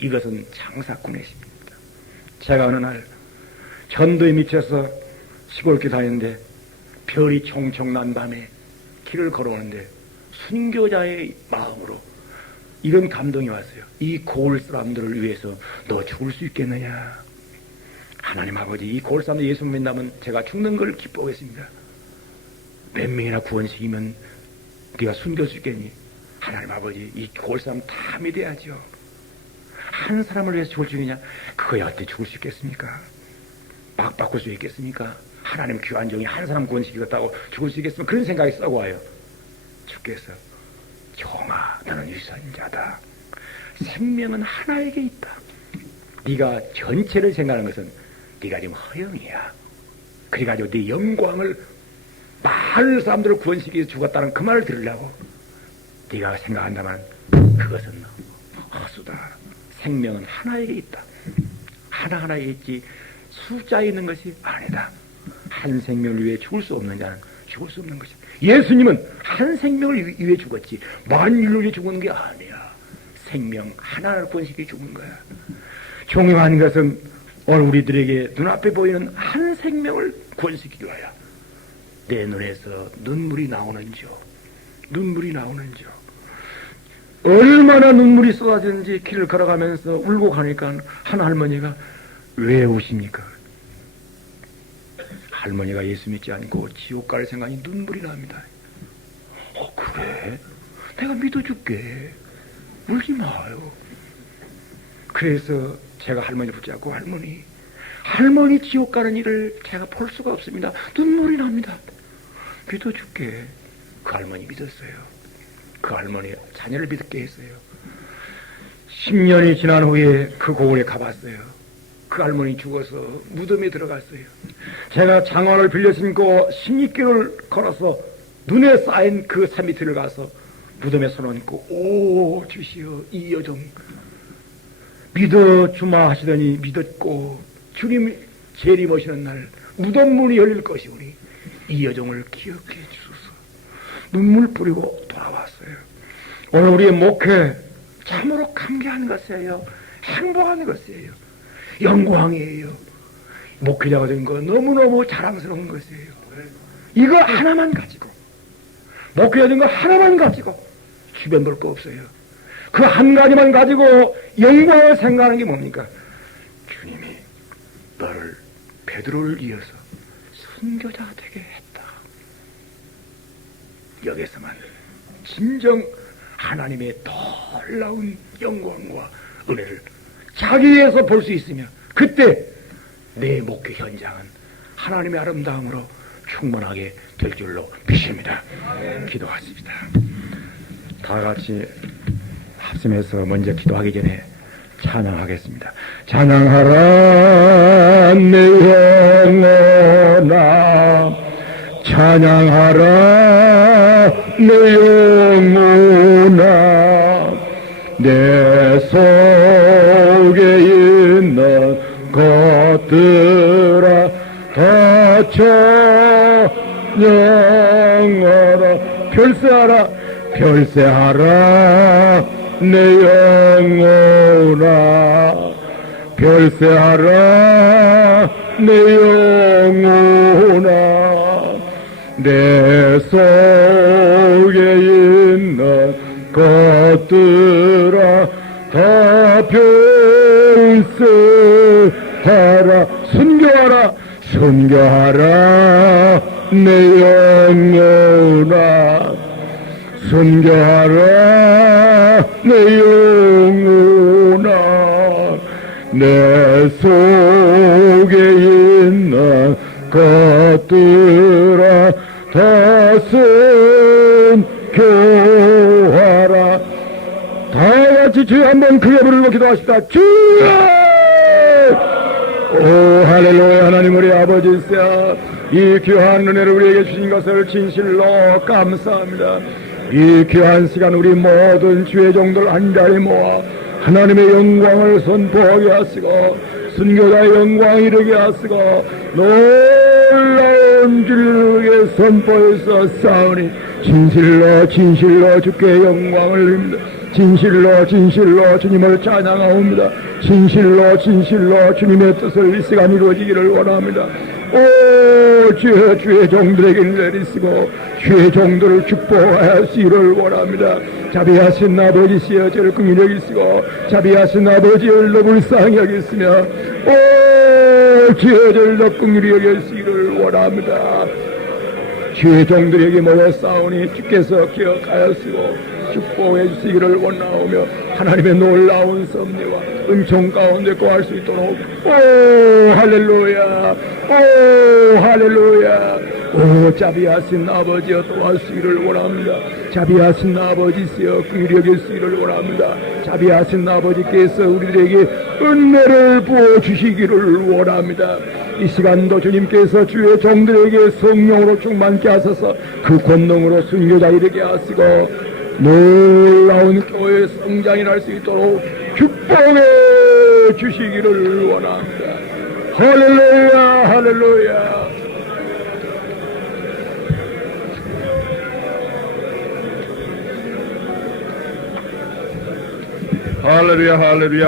이것은 장사꾼의 심입니다. 제가 어느 날 전도에 미쳐서 시골길 다니는데 별이 총총 난 밤에 길을 걸어오는데 순교자의 마음으로 이런 감동이 왔어요. 이 고을 사람들을 위해서 너 죽을 수 있겠느냐? 하나님 아버지, 이 고을 사람들 예수 믿는다면 제가 죽는 걸 기뻐하겠습니다. 몇 명이나 구원시키면 네가 순교할 수 있겠니? 하나님 아버지, 이 고을 사람 다 믿어야죠. 한 사람을 위해서 죽을 수 있느냐? 그거야 어떻게 죽을 수 있겠습니까? 막 바꿀 수 있겠습니까? 하나님 귀한 종이 한 사람 구원시키겠다고 죽을 수 있겠으면 그런 생각이 썩어 와요. 주께서 종아, 너는 유선자다. 생명은 하나에게 있다. 네가 전체를 생각하는 것은 네가 지금 허영이야. 그래가지고 네 영광을 많은 사람들을 구원시키기 위해서 죽었다는 그 말을 들으려고 네가 생각한다면 그것은 허수다. 생명은 하나에게 있다. 하나하나에 있지 숫자에 있는 것이 아니다. 한 생명을 위해 죽을 수 없는 자는 죽을 수 없는 것이다. 예수님은 한 생명을 위해 죽었지 만인을 위해 죽은 게 아니야. 생명 하나를 번식해 죽은 거야. 중요한 것은 오늘 우리들에게 눈앞에 보이는 한 생명을 번식해 주어야 내 눈에서 눈물이 나오는지요. 눈물이 나오는지요. 얼마나 눈물이 쏟아지는지 길을 걸어가면서 울고 가니까 한 할머니가 왜 우십니까? 할머니가 예수 믿지 않고 지옥 갈 생각이 눈물이 납니다. 그래? 내가 믿어줄게. 울지 마요. 그래서 제가 할머니 붙잡고 할머니 지옥 가는 일을 제가 볼 수가 없습니다. 눈물이 납니다. 믿어줄게. 그 할머니 믿었어요. 그 할머니 자녀를 믿게 했어요. 10년이 지난 후에 그 고을에 가봤어요. 그 할머니 죽어서 무덤에 들어갔어요. 제가 장화를 빌려 신고 16km를 걸어서 눈에 쌓인 그 산 밑을 가서 무덤에 손 얹고 오 주시여 이 여정 믿어주마 하시더니 믿었고 주님 재림하시는 날 무덤 문이 열릴 것이오니 이 여정을 기억해 주소서. 눈물 뿌리고 돌아왔어요. 오늘 우리의 목회 참으로 감개한 것이에요. 행복한 것이에요. 영광이에요. 목회자가 된 거 너무너무 자랑스러운 것이에요. 이거 하나만 가지고 목회자 된 거 하나만 가지고 주변 볼 거 없어요. 그 한 가지만 가지고 영광을 생각하는 게 뭡니까? 주님이 너를 베드로를 이어서 선교자가 되게 했다. 여기서만 진정 하나님의 놀라운 영광과 은혜를 자기에서 볼 수 있으면 그때 내 목회 현장은 하나님의 아름다움으로 충만하게 될 줄로 믿습니다. 기도하십니다. 다 같이 합심해서 먼저 기도하기 전에 찬양하겠습니다. 찬양하라 내 영혼아 찬양하라 내 영혼아 내 속에 있는 것들아 다 찬양하라 별세하라 내 영혼아 별세하라 내 영혼아 내 속에 있는 것들아 다 별세하라 순교하라 내 영혼아 순교하라 내 영혼아 내 속에 있는 것들아 다 순교하라. 다 같이 주여 한번 크게 부르고 기도하시다. 주여! 오 할렐루야. 하나님 우리 아버지시여 이 귀한 은혜를 우리에게 주신 것을 진실로 감사합니다. 이 귀한 시간 우리 모든 주의 종들 한자리 모아 하나님의 영광을 선포하게 하시고 순교자의 영광 이르게 하시고 놀라운 진리를 선포해서 싸우니 진실로 주께 영광을 드립니다. 진실로 주님을 찬양하옵니다. 진실로 주님의 뜻을 이 시간 이루어지기를 원합니다. 오 주의 종들에게 내리시고 주의 종들을 축복하시기를 원합니다. 자비하신 아버지시여 저를 긍휼히 여기시고 자비하신 아버지를 더 불쌍히 여기시며 오 주여 저를 더 긍휼히 여기시기를 원합니다. 주의 종들에게 모여 싸우니 주께서 기억하였시고 축복해 주시기를 원하오며 하나님의 놀라운 섭리와 은총 가운데 거할 수 있도록 오 할렐루야 오 할렐루야 오 자비하신 아버지여 도와주시기를 원합니다. 자비하신 아버지시여 긍휼히 여기시기를 원합니다. 자비하신 아버지께서 우리들에게 은혜를 부어주시기를 원합니다. 이 시간도 주님께서 주의 종들에게 성령으로 충만케 하셔서 그 권능으로 순교자 이르게 하시고 놀라운 교회의 성장이 날 수 있도록 축복해 주시기를 원합니다. 할렐루야 할렐루야. 할렐루야, 할렐루야.